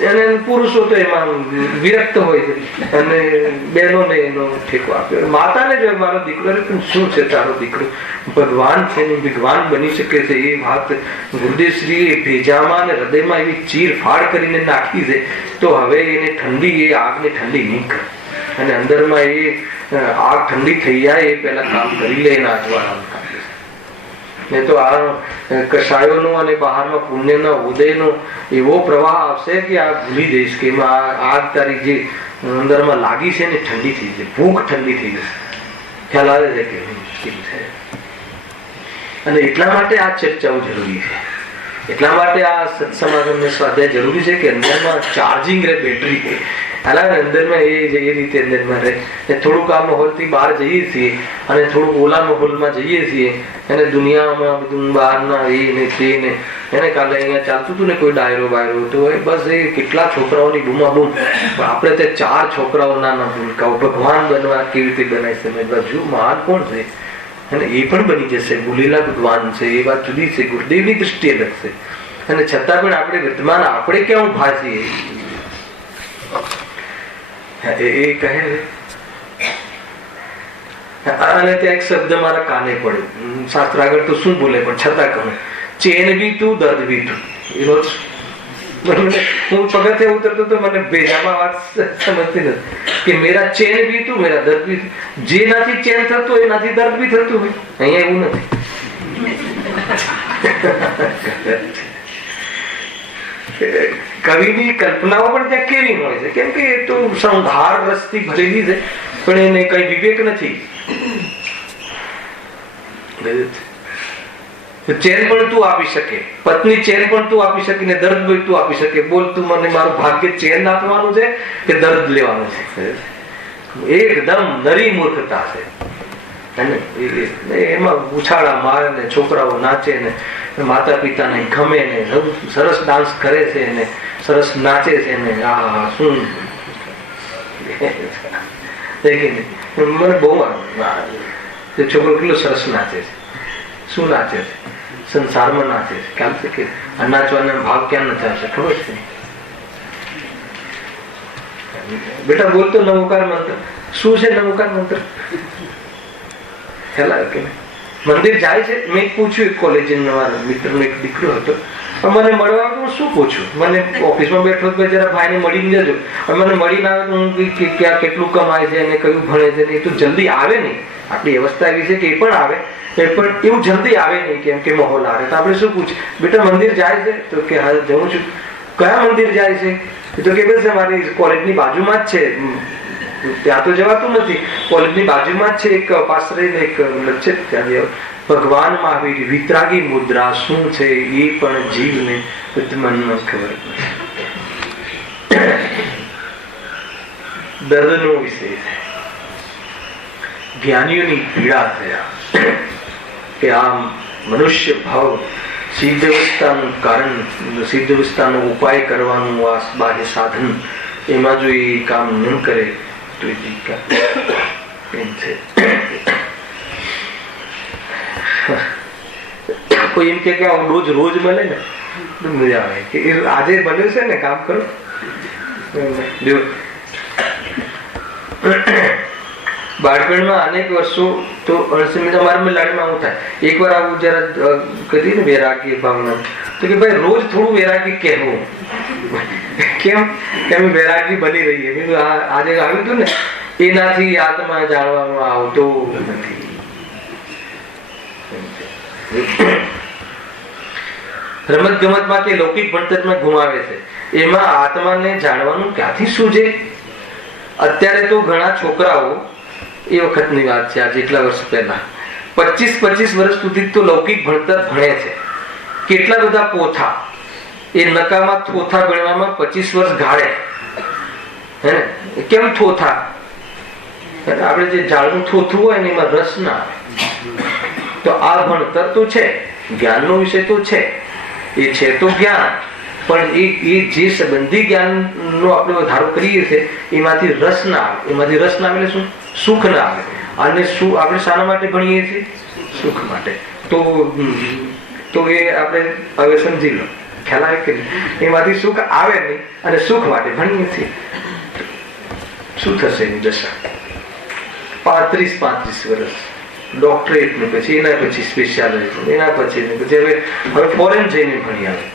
અને પુરુષો તો એમાં વિરક્ત હોય છે અને બહેનોને એનો ઠેકો આપ્યો. માતાને જો મારો દીકરો પણ શું છે, તારો દીકરો ભગવાન છે ને ભગવાન બની શકે છે, એ વાત ગુરુદેવશ્રીએ ભેજામાં અને હૃદયમાં એવી ચીર ફાડ કરીને નાખી છે. તો હવે એને ઠંડી, એ આગને ઠંડી નહીં કરે અને અંદરમાં એ આગ ઠંડી થઈ જાય એ પહેલા કામ કરી લે એના અજવાળાનું કામ. નહીં તો આ કષાયોનો અને બહારમાં પુણ્યનો ઉદયનો એવો પ્રવાહ આવશે કે આ ભૂલી જઈશ કે એમાં આગ તારી જે અંદરમાં લાગી છે ને ઠંડી થઈ જશે, ભૂખ ઠંડી થઈ જશે, ખ્યાલ આવે છે કે મુશ્કેલ છે. અને એટલા માટે આ ચર્ચાઓ જરૂરી છે, એટલા માટે આ સત્સમાગમ સ્વાધ્યાય જરૂરી છે કે અંદરમાં ચાર્જિંગ રહે બેટરી. અંદરમાં એ રીતે અંદરમાં રહે. થોડુંક આ માહોલથી બહાર જઈએ છીએ અને થોડુંક ઓલા માહોલમાં જઈએ છીએ અને દુનિયામાં બધું બહારના એ ને તે ને એને કાલે અહીંયા ચાલતું હતું ને કોઈ ડાયરો બાયરો તો બસ એ કેટલા છોકરાઓની બૂમાબૂમ. આપણે તે 4 છોકરાઓ નાના ભૂલકાઓ ભગવાન બનવા કેવી રીતે બનાવી સમજવા જો મહાન કોણ છે અને એ પણ બની જશે, ભૂલેલા ભગવાન છે એ વાત જુદી છે, ગુરુદેવની દ્રષ્ટિએ લખશે. અને છતાં પણ આપણે વર્તમાન આપણે ક્યાં ઉભા છીએ એ કહે. અને ત્યાં એક શબ્દ મારા કાને પડ્યો, શાસ્ત્ર આગળ તો શું બોલે પણ છતાં કહું, ચેન બી તું દર્દ બી તું. એનો હું પગથિયે ઉતરતો તો મને ભેજામાં વાત સમજતી નથી કે મેરા ચેન બી તું મેરા દર્દ બી તું. જેનાથી ચેન થતું એનાથી દર્દ બી થતું હોય. અહીંયા એવું નથી. કવિની કલ્પનાઓ પણ ત્યાં કેવી હોય છે, કેમ કે એ તો સંહાર રસથી ભરેલી છે પણ એને કઈ વિવેક નથી. ચેન પણ તું આપી શકે, પત્ની ચેન પણ તું આપી શકે ને દર્દ પણ તું આપી શકે. બોલ તું મને મારું ભાગ્ય ચેન આપવાનું છે કે દર્દ લેવાનું છે? એકદમ નરી મૂર્ખતા છે. એમાં ઉછાળા મારે ને છોકરાઓ નાચે ને માતા પિતાને ગમે ને સરસ ડાન્સ કરે છે ને સરસ નાચે છે ને આ શું મને બહુ છોકરો કેટલો સરસ નાચે છે, શું નાચે છે, સંસારમાં નાચે છે. ખ્યાલ છે કે નાચવાના ભાવ ક્યાં નથી આવશે ખબર છે? બેટા બોલતો નવોકાર મંત્ર શું છે? નવોકાર મંત્ર ખ્યાલ આવે કે મંદિર જાય છે? મેં પૂછ્યું કોલેજ મિત્રનો એક દીકરો હતો, મને મળવા હું શું પૂછું, મને ઓફિસમાં બેઠો તો જરા ભાઈને મળીને જજો. મને મળીને આવે તો હું ક્યાં કેટલું કમાય છે અને કયું ભણે છે ને એ તો જલ્દી આવે નહીં. આપણી વ્યવસ્થા એવી છે કે એ પણ આવે પણ એવું જલ્દી આવે નહીં કેમ કે માહોલ આવે. તો આપણે શું પૂછીએ, બેટા મંદિર જાય છે? તો કે હા જઉં છું. કયા મંદિર જાય છે? તો કે બસ મારી કોલેજની બાજુમાં જ છે, ત્યાં તો જવાતું નથી, કોલેજની બાજુમાં જ છે એક પાસરે એક છે ત્યાં જવા. ભગવાન મહાવીર વિતરાગી મુદ્રા શું છે એ પણ જીવને મનમાં ખબર નથી. દર્દનો વિષય છે, જ્ઞાનીઓની પીડા થયા કે આ મનુષ્ય ભાવ સિદ્ધાવસ્થાનું કારણ, સિદ્ધાવસ્થાનો ઉપાય કરવાનું આ બાહ્ય સાધન, એમાં જો એ કામ ન કરે તો એમ છે. કોઈ એમ કે રોજ મળે ને મજા આવે કે આજે બન્યું છે ને કામ કરો. બાળપણમાં અનેક વર્ષો તો મારા લાડમાં આવું થાય. એકવાર આવું જરા કરી ને વૈરાગી ભાવના તો કે ભાઈ રોજ થોડું વૈરાગી કહેવું. કેમ કે અમે વૈરાગી બની રહીએ. આજે આવ્યું હતું ને એનાથી આત્મા જાણવામાં આવતો નથી. રમત ગમતમાં કે લૌકિક ભણતરમાં ગુમાવે છે, એમાં આત્માને જાણવાનું ક્યાંથી સૂજે? અત્યારે તો ઘણા છોકરાઓ, એ વખતની વાત છે, આ જેટલા વર્ષ પહેલા 25 વર્ષ સુધી તો લૌકિક ભણતર ભણે છે. કેટલા બધા પોથા, એ નકામા થોથા ભણવામાં 25 વર્ષ ગાળે. હે ને? કેમ થોથા? આપણે જે ઝાડનું થોથું હોય ને એમાં રસ ના આવે. તો આ ભણતર તો છે, જ્ઞાનનો વિષય તો છે, એ છે તો જ્ઞાન, પણ એ જે સંબંધી જ્ઞાનનો આપણે વધારો કરીએ છીએ એમાંથી રસ ના આવે. એમાંથી રસ ના આવે એટલે શું? સુખ ના આવે. અને શું આપણે શાના માટે ભણીએ છીએ? સુખ માટે. તો એ આપણે હવે સમજી લો, ખ્યાલ આવે કે એમાંથી સુખ આવે નહીં અને સુખ માટે ભણીએ છીએ. શું થશે એની દશા? 35 વર્ષ ડોક્ટરેટ ને પછી એના પછી સ્પેશિયાલિસ્ટ, એના પછી હવે ફોરેન જઈને ભણી આવે.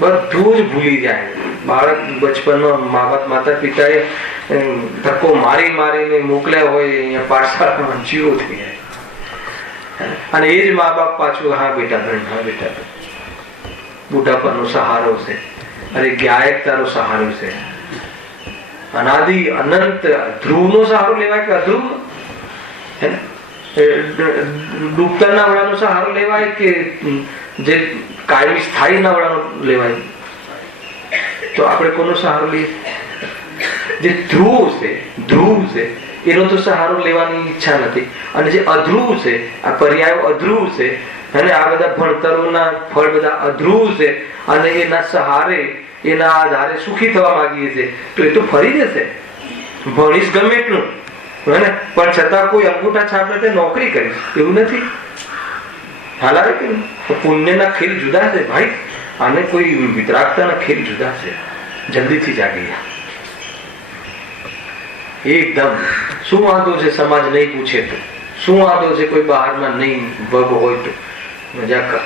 બધું જ ભૂલી જાય બાળક. બચપનમાં માતા પિતાએ ધક્કો મારીને મોકલ્યા હોય અહીંયા પાઠશાળામાં, જીવો થઈ જાય. અને એ જ મા બાપ પાછું હા બેટા ભણ, હા બેટા ભણ. બુઢાપાનો સહારો છે. અરે ગાયકતાનો સહારો છે. અનાદિ અનંત ધ્રુવનો સહારો લેવાય કે અધ્રુવ? ડૂબતા નાવડાનો સહારો લેવાય કે જે કાયમી સ્થાયી નાવડાનો લેવાય? તો આપણે કોનો સહારો લઈએ? જે ધ્રુવ છે એનો તો સહારો લેવાની ઈચ્છા નથી. અને જે અધ્રુવ છે, આ પર્યાયો અધ્રુવ છે, અને આ બધા ભણતરોના ફળ બધા અધ્રુવ છે, અને એના સહારે એના આધારે સુખી થવા માંગીએ છીએ, તો એ તો ફરી જશે. ભણીશ ગમે એટલું ને, પણ છતાં કોઈ અંગૂઠા છાપ નથી નોકરી કરીશ એવું નથી. હાલાવે કે પુણ્યના ખેલ જુદા છે ભાઈ, અને કોઈ વિતરાગતાના ખેલ જુદા છે. જલ્દીથી જાગી ગયા એકદમ. શું વાંધો છે સમાજ નહીં પૂછે તો? શું વાંધો છે કોઈ બહારમાં નહીં વગ હોય તો? મજા કર.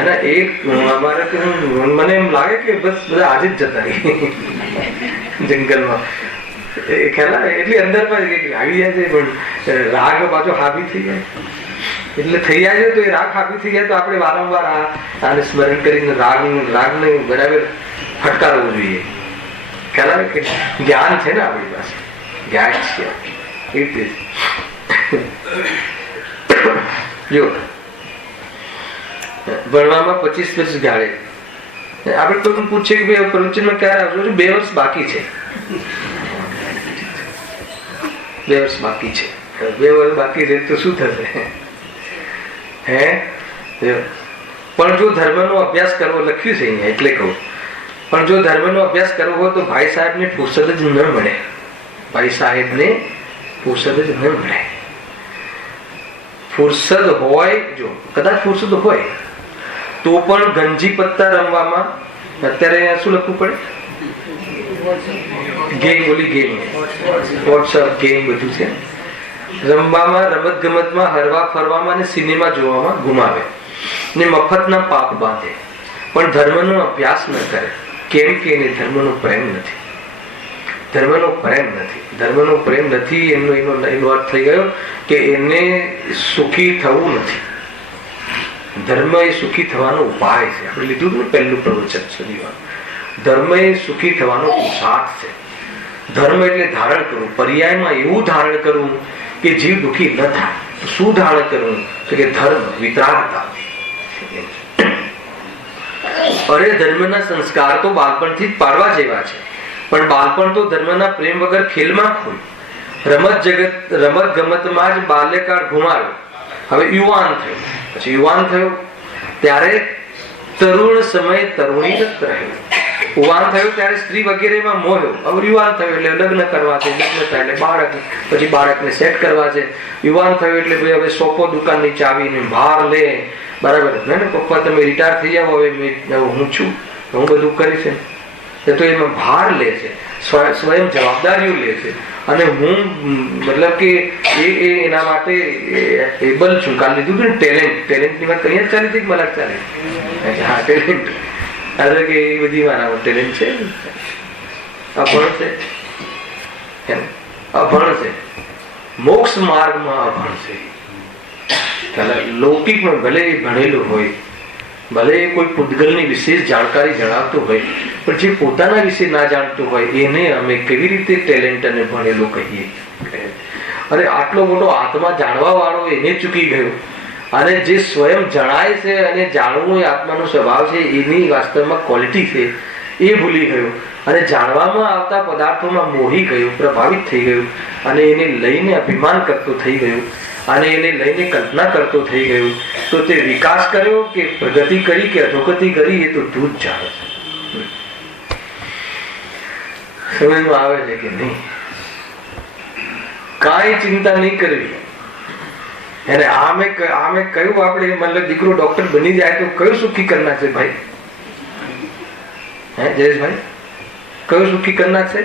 અને એક અમારે મને એમ લાગે કે બસ બધા આજે જ જતા રહી જંગલમાં. ખ્યાલ આવે એટલી અંદર આવી જાય છે, પણ રાગ પાછો હાવી થઈ જાય. એટલે થઈ જાય છે તો એ રાગ હાવી થઈ જાય તો આપણે વારંવાર આને સ્મરણ કરીને રાગને બરાબર ફટકારવું જોઈએ. ખ્યાલ આવે કે જ્ઞાન છે ને આપણી પાસે, જ્ઞાન છે એ રીતે. જો ભણવામાં 25 વર્ષ ગાળે આપણે કોઈ પૂછીએ કે ભાઈ પ્રવચનમાં ક્યારે આવશો? 2 વર્ષ બાકી છે. 2 વર્ષ બાકી છે. 2 વર્ષ બાકી છે તો શું થશે? પણ જો ધર્મનો અભ્યાસ કરવો, લખ્યું છે અહીંયા એટલે કહું, પણ જો ધર્મનો અભ્યાસ કરવો હોય તો ભાઈ સાહેબને ફુરસદ જ ન મળે. ભાઈ સાહેબને ફુરસદ જ ન મળે. ફુરસદ હોય, જો કદાચ ફુરસદ હોય તો પણ ગંજી પત્તા રમવામાં અત્યારે શું લખવું પડે? ગેમ, વોટ્સઅપ ગેમ બધું છે. રમવામાં, રમત ગમતમાં, હરવા ફરવામાં અને સિનેમા જોવામાં ગુમાવે ને મફતના પાપ બાંધે, પણ ધર્મનો અભ્યાસ ન કરે. કેમ કે એને ધર્મનો પ્રેમ નથી. ધર્મનો પ્રેમ નથી એનો અર્થ થઈ ગયો કે એને સુખી થવું નથી. ધર્મ એ સુખી થવાનો ઉપાય છે. આપણે લીધું ને પહેલું પ્રવચન સુધી. ધર્મ એ સુખી થવાનો પુરુષાર્થ છે. ધર્મ એટલે ધારણ કરવું. પર્યાયમાં એવું ધારણ કરવું કે જીવ દુઃખી ન થાય. શું ધારણ કરવું? તો કે ધર્મ, વિતરાગતા. અરે ધર્મના સંસ્કાર તો બાળપણથી જ પાડવા જેવા છે, પણ બાળપણ તો ધર્મના પ્રેમ વગર ખેલમાં ખોય. રમત ગમતમાં જ બાલ્યકાળ ગુમાવ્યો. હવે યુવાન થયો, પછી યુવાન થયો ત્યારે તરુણ સમય તરુણીરત રહ્યો. યુવાન થયો ત્યારે સ્ત્રી વગેરેમાં મોહ્યો. હવે યુવાન થયો એટલે લગ્ન કરવા છે, લગ્ન થાય એટલે બાળક, પછી બાળકને સેટ કરવા છે. યુવાન થયો એટલે ભાઈ હવે સોફો દુકાનની ચાવીને બહાર લે, બરાબર ને? પપ્પા તમે રિટાયર થઈ જાવ, હવે હું છું, હું બધું કરીશ. તો એમાં ભાર લે છે, સ્વયં જવાબદારીઓ લે છે. અને હું મતલબ કે એના માટે એબલ છું. કાલ લીધું હતું ને ટેલેન્ટની વાત કઈ ચાલી હતી? મલાક ચાલી. હા, ટેલેન્ટ. અરે કે એ બધી મારા ટેલેન્ટ છે. અભણ છે, મોક્ષ માર્ગમાં અભણ છે. લૌકિકમાં ભલે ભણેલું હોય, ભલે કોઈ પૂતગલની વિશેષ જાણકારી જણાવતું હોય, પણ જે પોતાના વિશે ના જાણતું હોય એને અમે કેવી રીતે ટેલેન્ટ અને ભણેલું કહીએ? અરે આટલો મોટો આત્મા જાણવા વાળો એને ચૂકી ગયો, અને જે સ્વયં જણાય છે અને જાણવું એ આત્માનો સ્વભાવ છે, એની વાસ્તવમાં ક્વોલિટી છે, એ ભૂલી ગયો. અને જાણવામાં આવતા પદાર્થોમાં મોહી ગયો, પ્રભાવિત થઈ ગયું, અને એને લઈને અભિમાન કરતો થઈ ગયો. અને એને લઈને કલ્પના કરતો થઈ ગયો તો તે વિકાસ કર્યો કે પ્રગતિ કરી કે અધોગતિ કરી એ તો તું જ જાણે છે. સમજમાં આવે છે કે નહીં? કાંઈ ચિંતા નહીં કરવી. અને આમે કહ્યું આપણે મતલબ દીકરો ડોક્ટર બની જાય તો કયું સુખી કરનાર છે ભાઈ? હે જયેશભાઈ, કયું સુખી કરનાર છે?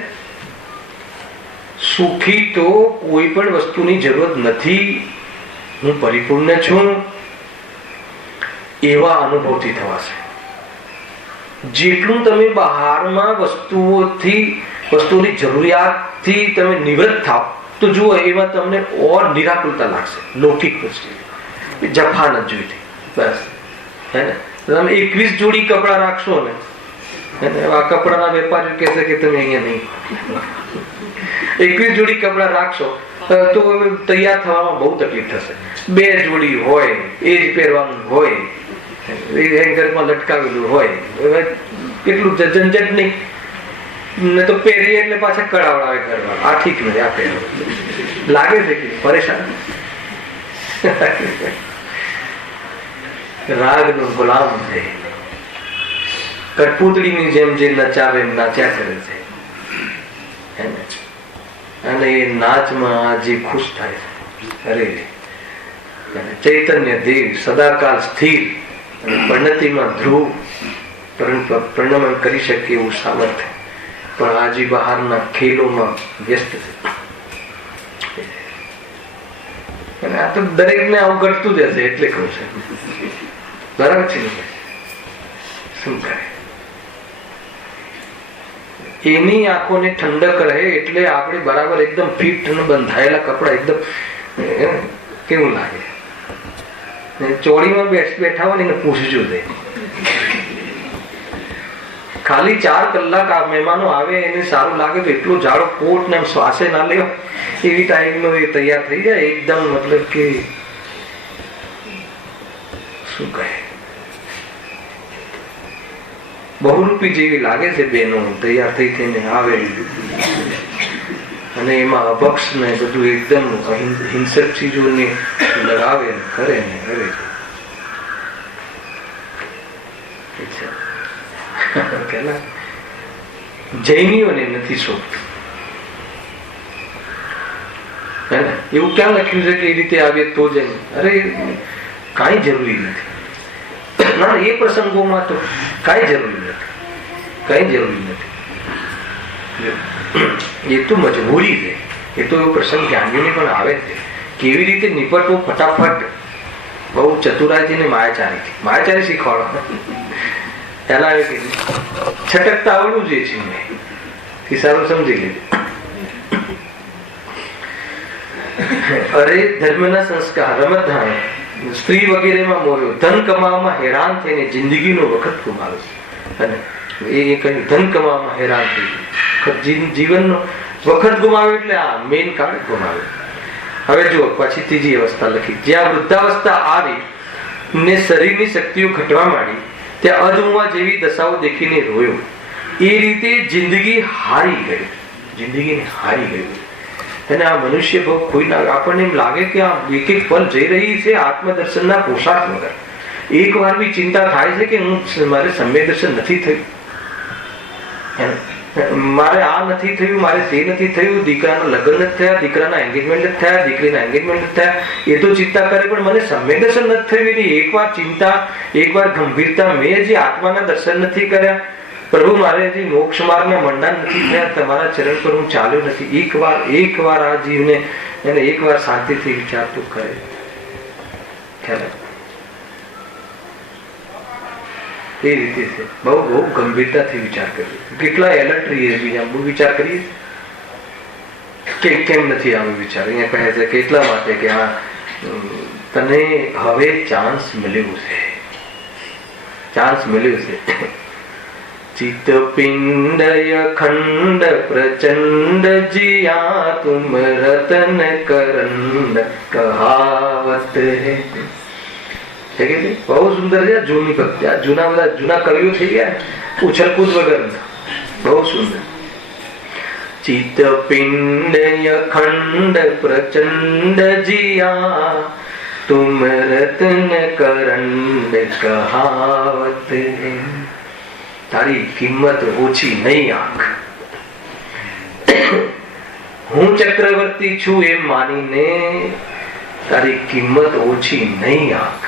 સુખી તો કોઈ પણ વસ્તુની જરૂરત નથી, હું પરિપૂર્ણ છું એવા અનુભવથી થવાશે. જેટલું તમે બહારમાં વસ્તુઓની જરૂરિયાતથી તમે નિવૃત્ત થાવ તો જુઓ એમાં તમને ઓર નિરાકુરતા લાગશે. લૌકિક વસ્તુ જફા ન જોઈતી બસ. હે ને? તમે 21 જોડી કપડા રાખશો ને, આ કપડાના વેપારી કહેશે કે તમે અહીંયા નહીં. 21 જોડી કપડા રાખશો તો તૈયાર થવામાં બહુ તકલીફ થશે. 2 જોડી હોય એ જ પહેરવાનું હોય, હેંગરમાં લટકાવેલું હોય, કેટલું ઝંઝટ નહીં ને તો પહેરીએ એટલે પાછા કડાવડાવે ઘરમાં. આ ઠીક નથી, આ પહેરવું લાગે છે કે પરેશાન. રાગનો ગુલામ છે, કઠપૂતળીની જેમ જે નચાવે એમ નાચ્યા કરે છે. અને એ નાચમાં જે ખુશ થાય છે. અરે ચૈતન્ય દેવ સદાકાલ સ્થિર અને પરિણતિમાં ધ્રુવ પરિણમન કરી શકે એવું સામર્થ્ય પણ આજે બહારના ખેલોમાં વ્યસ્ત છે. અને આ તો દરેકને આવું ઘટતું જ હશે એટલે કહું છું. બરાબર છે ને? શું કરે? એની આંખોને ઠંડક રહે એટલે આપણે બરાબર એકદમ ફિટ અને બંધાયેલા કપડા એકદમ કેવું લાગે. ચોળીમાં બેઠા હોય ને એને પૂછજો દે. ખાલી 4 કલાક આ મહેમાનો આવે એને સારું લાગે તો એટલો જાડો કોટ ને શ્વાસે ના લેવો એવી ટાઈમનો એ તૈયાર થઈ જાય એકદમ. મતલબ કે શું કહે, બહુરૂપી જેવી લાગે છે બેનો તૈયાર થઈ થઈને આવે. અને એમાં અભક્ષ ને બધું એકદમ હિંસક ચીજોને લગાવે કરે ને કરે. જૈનીઓને નથી શોભતું. એવું ક્યાં લખ્યું છે કે એ રીતે આવે તો જૈન? અરે કાંઈ જરૂરી નથી. ના, એ પ્રસંગોમાં તો કાંઈ જરૂરી નથી, કાંઈ જરૂરી નથી. એ તો મજબૂરી છે. એ તો એવો પ્રસંગ જ્ઞાનીઓને પણ આવે છે. કેવી રીતે નિપટવું ફટાફટ, બહુ ચતુરાઈથી ને માયાચારી શીખવાડો. પહેલા એ છટકતા આવડવું જોઈએ છે એ સારું સમજી લીધું. અરે ધર્મના સંસ્કાર રમત ધાણે સ્ત્રી વગેરેમાં મોર્યો, ધન કમાવામાં હેરાન થઈને જિંદગીનો વખત ગુમાવ્યો. અને એ કહ્યું ધન કમાવામાં હેરાન થઈ જીવનનો વખત ગુમાવ્યો એટલે આ મેન કારણ ગુમાવ્યો. હવે જો પછી ત્રીજી અવસ્થા લખી. જ્યાં વૃદ્ધાવસ્થા આવી ને શરીરની શક્તિઓ ઘટવા માંડી ત્યાં અધુવા જેવી દશાઓ દેખીને રોયો. એ રીતે જિંદગી હારી ગઈ, જિંદગીને હારી ગયું. અને આ મનુષ્ય બહુ કોઈ ના, આપણને એમ લાગે કે આ એક એક પલ જઈ રહી છે આત્મદર્શનના પોશાક વગર. એક વાર બી ચિંતા થાય છે કે મારે સમ્યક દર્શન નથી થયું, મારે આ નથી થયું, મારે તે નથી થયું, દીકરાના લગ્ન નથી થયા, દીકરાના એન્ગેજમેન્ટ નથી થયા, દીકરીના એન્ગેજમેન્ટ નથી થયા. એ તો ચિંતા કરે પણ મને સમ્યક દર્શન નથી થયું એની એકવાર ચિંતા, એકવાર ગંભીરતા. મેં જે આત્માના દર્શન નથી કર્યા, પ્રભુ મારે જે મોક્ષ માર્ગના મંડાણ નથી થયા, તમારા ચરણ પર હું ચાલ્યો નથી. એકવાર આ જીવને એને એકવાર શાંતિથી વિચાર તો કરે. એ રીતે છે. બહુ બહુ ગંભીરતાથી વિચાર કરીએ. કેટલા એલર્ટ રહીએ, બીજા બહુ વિચાર કરીએ કે કેમ નથી આવો વિચાર. અહીંયા કહે છે કે એટલા માટે કે આ તને હવે ચાન્સ મળ્યું છે, ચાન્સ મળ્યું છે. चित पिंड अखंड प्रचंड जिया तुम रतन करंड कहावत है. બહુ સુંદર છે જૂની ભક્તિ. આ જૂના કવિઓ થઈ ગયા ઉછલકૂદ વગર, બહુ સુંદર. चित पिंड अखंड प्रचंड जिया तुम रत्न करंड कहावत है। तारी किंमत ओછી નહીં આંખ. હું ચક્રવર્તી છું એમ માનીને તારી કિંમત ઓછી નહીં આંખ.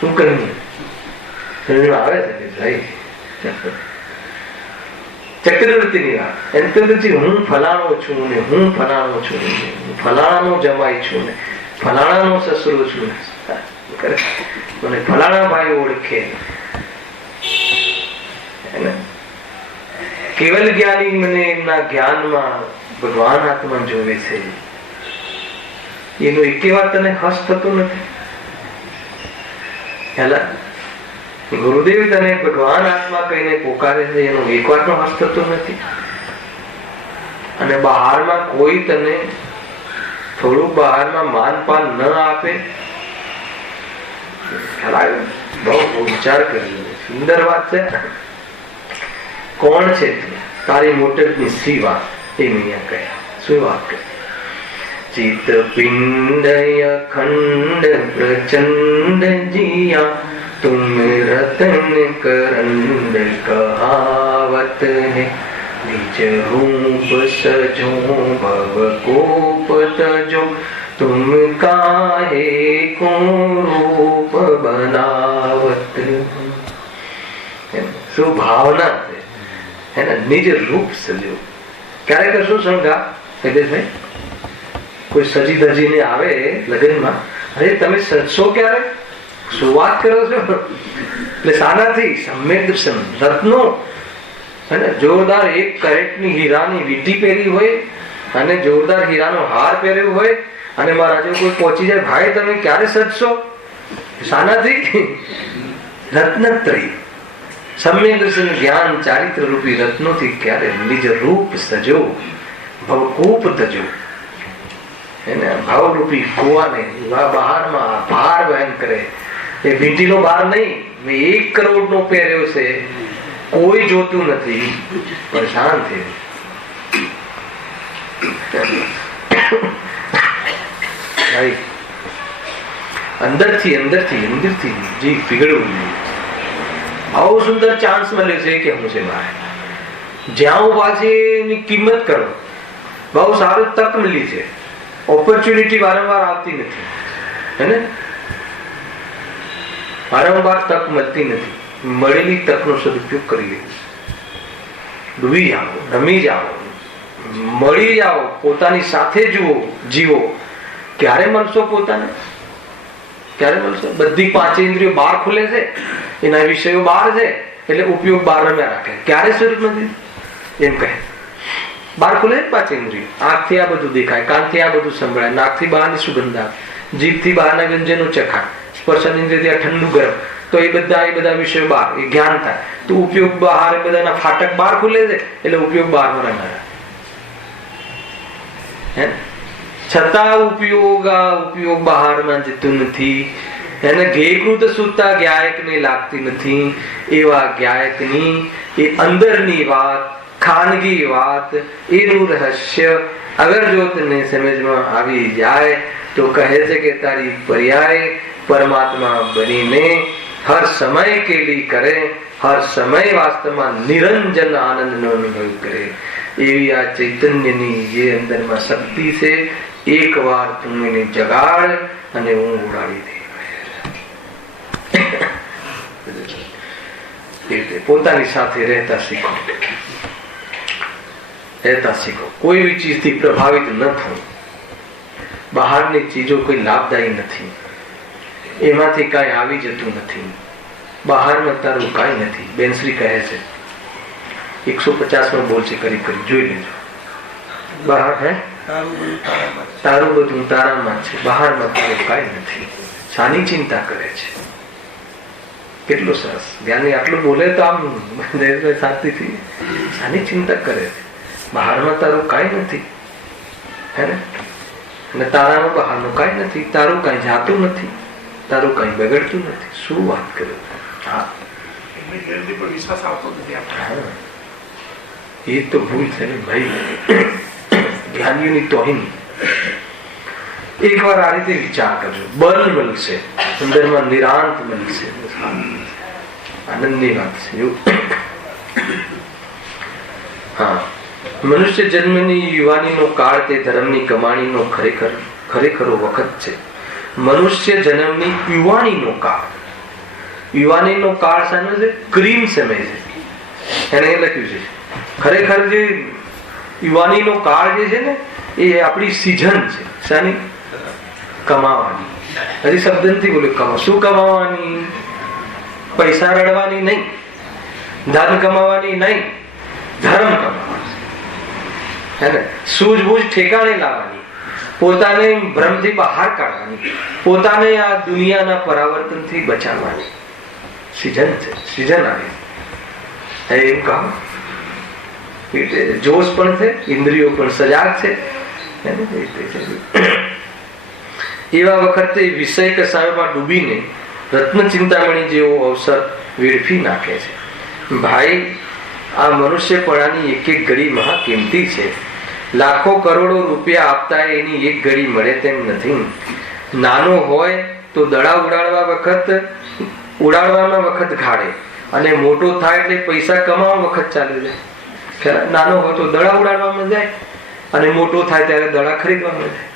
શું કહ્યું આવે છે ભાઈ ચક્રવર્તીની વાત. એમ તો હું ફલાણો છું ને હું ફલાણો છું ને હું ફલાણાનો જમાઈ છું ને ફલાણાનો સસરો છું મને ફલાણા ભાઈ ઓળખે. કેવલ જ્ઞાની મને એમના જ્ઞાનમાં ભગવાન આત્મા જોવે છે. એનો એક વાર તને હસ થતો નથી? હેલા ગુરુદેવ તને ભગવાન આત્મા કહીને પોકારે છે, એનો એક વાર પણ હસ થતો નથી? અને બહારમાં કોઈ તને થોડું બહારમાં માનપાન ન આપે? બહુ વિચાર કર્યો. સુંદર વાત છે. કોણ છે તારી મોટરની સી વાત? એ અહીંયા કહ્યા. શું વાત કહે? ચિત પિંડ અખંડ પ્રચંડ જીયા तुम रतन करंड कहावत है। निज रूप सजो भव कोप तजो तुम काहे को रूप बनावत। શું ભાવના છે ને? નિજ રૂપ સજો. ક્યારેક શું શંકા ભાઈ, કોઈ સજી ધજીને આવે લગ્નમાં, અરે તમે સજશો ક્યારે? શું વાત કરો છો? એટલે સાનાથી સમ્યક દર્શન રત્નો અને જોરદાર 1 કેરેટની હીરાની વીંટી પહેરી હોય અને જોરદાર હીરાનો હાર પહેર્યો હોય અને મારા જો કોઈ પહોંચી જાય, ભાઈ તમે ક્યારે સજશો? સાનાથી રત્નત્રય સમ્યક દર્શન જ્ઞાન ચારિત્ર રૂપી રત્નોથી ક્યારે નિજ રૂપ સજો ભવકૂપ તજો. એને ભાવરૂપી કુવાને બહારમાં ભાર વહન કરે. એ વીંટીનો ભાર નહીં, 1 કરોડનો પહેર્યો છે, કોઈ જોતું નથી, પરેશાન થઈ. અંદરથી અંદરથી અંદરથી જે પીગળવું. આવો સુંદર ચાન્સ મળ્યો છે કે હું છે મારે જ્યાં ઉભા છે એની કિંમત કરો. બહુ સારું તક મળી છે. ઓપોર્ચ્યુનિટી વારંવાર આવતી નથી, હે? વારંવાર તક મળતી નથી. મળેલી તકનો સદુપયોગ કરી લેવો. ડૂબી જાઓ, રમી જાઓ, મળી જાઓ, પોતાની સાથે જુઓ, જીવો. ક્યારે મળશો પોતાને? ક્યારે મળશો? બધી 5 ઇન્દ્રિયો બહાર ખુલે છે, એના વિષયો બહાર છે, એટલે ઉપયોગ બહાર રમ્યા રાખે. ક્યારે સ્વરૂપ નથી એમ કહે. બહાર ખુલે 5 ઇન્દ્રિયો. આંખથી આ બધું દેખાય, કાનથી આ બધું સંભળાય, નાકથી બહારની સુગંધ આવે, જીભથી બહારના વ્યંજનો ચખાય, સ્પર્શન ઇન્દ્રિયથી ઠંડુ ગરમ, તો એ બધા વિષયો બહાર, એ જ્ઞાન થાય. તો ઉપયોગ બહાર, એ બધાના ફાટક બહાર ખુલે છે, એટલે ઉપયોગ બહારમાં રમાય. છતાં ઉપયોગ બહારમાં જતું નથી. એને ઘેકૃત સુતા જ્ઞાયકને લાગતી નથી. એવા જ્ઞાયકની એ અંદરની વાત, ખાનગી વાત, એનું રહસ્ય અગર જો તને સમજમાં આવી જાય તો કહે છે કે તારી પર્યાય પરમાત્મા બનીને હર સમય કેલી કરે, હર સમય વાસ્તવમાં નિરંજન આનંદનો અનુભવ કરે. એવી આ ચૈતન્યની જે અંદરમાં શક્તિ છે, એક વાર તું એને જગાડ અને હું ઉડાડી દે. પોતાની સાથે રહેતા શીખો. કોઈ બી ચીજથી પ્રભાવિત ન થવું. બહારની ચીજો કોઈ લાભદાયી નથી, એમાંથી કાંઈ આવી જતું નથી. બહારમાં તારું કાંઈ નથી. બેનશ્રી કહે છે 150 બોલ છે, કરી જોઈ લેજો. બહાર હે તારું બધું તારામાં છે, બહારમાં તારું કાંઈ નથી. શાની ચિંતા કરે છે? કેટલું સરસ જ્ઞાની આટલું બોલે તો આમ શાંતિથી. શાની ચિંતા કરે છે? બહારમાં તારું કાંઈ નથી, હે ને? અને તારામાં બહારનું કાંઈ નથી. તારું કાંઈ જાતું નથી, તારું કાંઈ બગડતું નથી. શું વાત કરે? હા, વિશ્વાસ આવતો નથી. એ તો ભૂલ છે ને ભાઈ. જ્ઞાનીઓની તોહીન. એકવાર આ રીતે વિચાર કરજો, બલ મળશે, અંદરમાં નિરાંત મળશે, આનંદની વાત છે. હા, મનુષ્ય જન્મની યુવાનીનો કાળ તે ધર્મની કમાણીનો ખરેખરો વખત છે. મનુષ્ય જન્મની યુવાનીનો કાળ, યુવાનીનો કાળ શાનો છે? ક્રીમ સમય છે. એને એ લખ્યું છે. ખરેખર જે યુવાનીનો કાળ જે છે ને એ આપણી સિઝન છે. શાની? કમાવાની. હજી શબ્દ નથી બોલ્યો કમા. શું કમાવાની? પૈસા રડવાની નહીં, ધન કમાવાની નહીં, ધર્મ કમાવાની. હે ને? સૂઝબૂઝ ઠેકાણે લાવવાની, પોતાને ભ્રમથી બહાર કાઢવાની, પોતાને આ દુનિયાના પરાવર્તનથી બચાવવાની સિઝન છે. સિઝન આવી એમ કહો. જોશ પણ છે, ઇન્દ્રિયો પણ સજાગ છે. એવા વખતે વિષય કસાયોમાં ડૂબીને રત્ન ચિંતામણી જેવો અવસર વેડફી નાખે છે. ભાઈ, આ મનુષ્યપણાની એક એક ઘડી મહા કિંમતી છે. લાખો કરોડો રૂપિયા આપતા એની એક ઘડી મળે તેમ નથી. નાનો હોય તો દડા ઉડાડવામાં વખત ગાળે, અને મોટો થાય એટલે પૈસા કમાવા વખત ચાલે જાય. નાનો હોય તો દડા ઉડાડવામાં જાય, અને મોટો થાય ત્યારે દડા ખરીદવામાં જાય.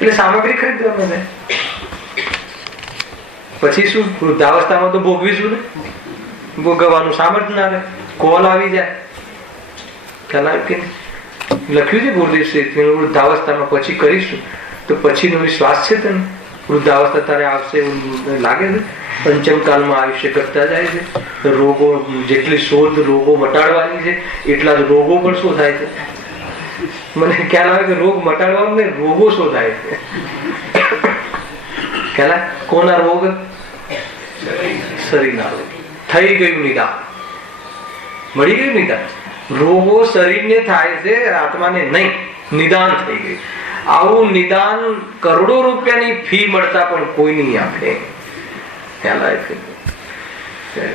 એટલે સામગ્રી ખરીદવામાં જાય. પછી શું? વૃદ્ધાવસ્થામાં તો ભોગવીશું ને, ભોગવવાનું સામર્થ્ય ના રહે, કોલ આવી જાય. ખ્યાલ આવે કે લખ્યું છે ગુરુદેવ શ્રી, વૃદ્ધાવસ્થામાં પછી કરીશું. તો પછીનો વિશ્વાસ છે તને? વૃદ્ધાવસ્થા તારે આવશે એવું લાગે છે? પંચમ કાલમાં આયુષ્ય ઘટતા જાય છે. રોગો, જેટલી શોધ રોગો મટાડવાની છે એટલા જ રોગો પણ શું થાય છે? મને ખ્યાલ આવે કે રોગ મટાડવાનું ને, રોગો શોધાય છે. ખ્યાલ આવે? કોના રોગ? શરીરના રોગ. થઈ ગયું નિદાન, મળી ગયું નિદાન. રોગો શરીરને થાય છે, આત્માને નહીં. નિદાન થઈ ગયું. આવું નિદાન કરોડો રૂપિયાની ફી મળતા પણ કોઈ નહીં આપે. ખ્યાલ આવે કે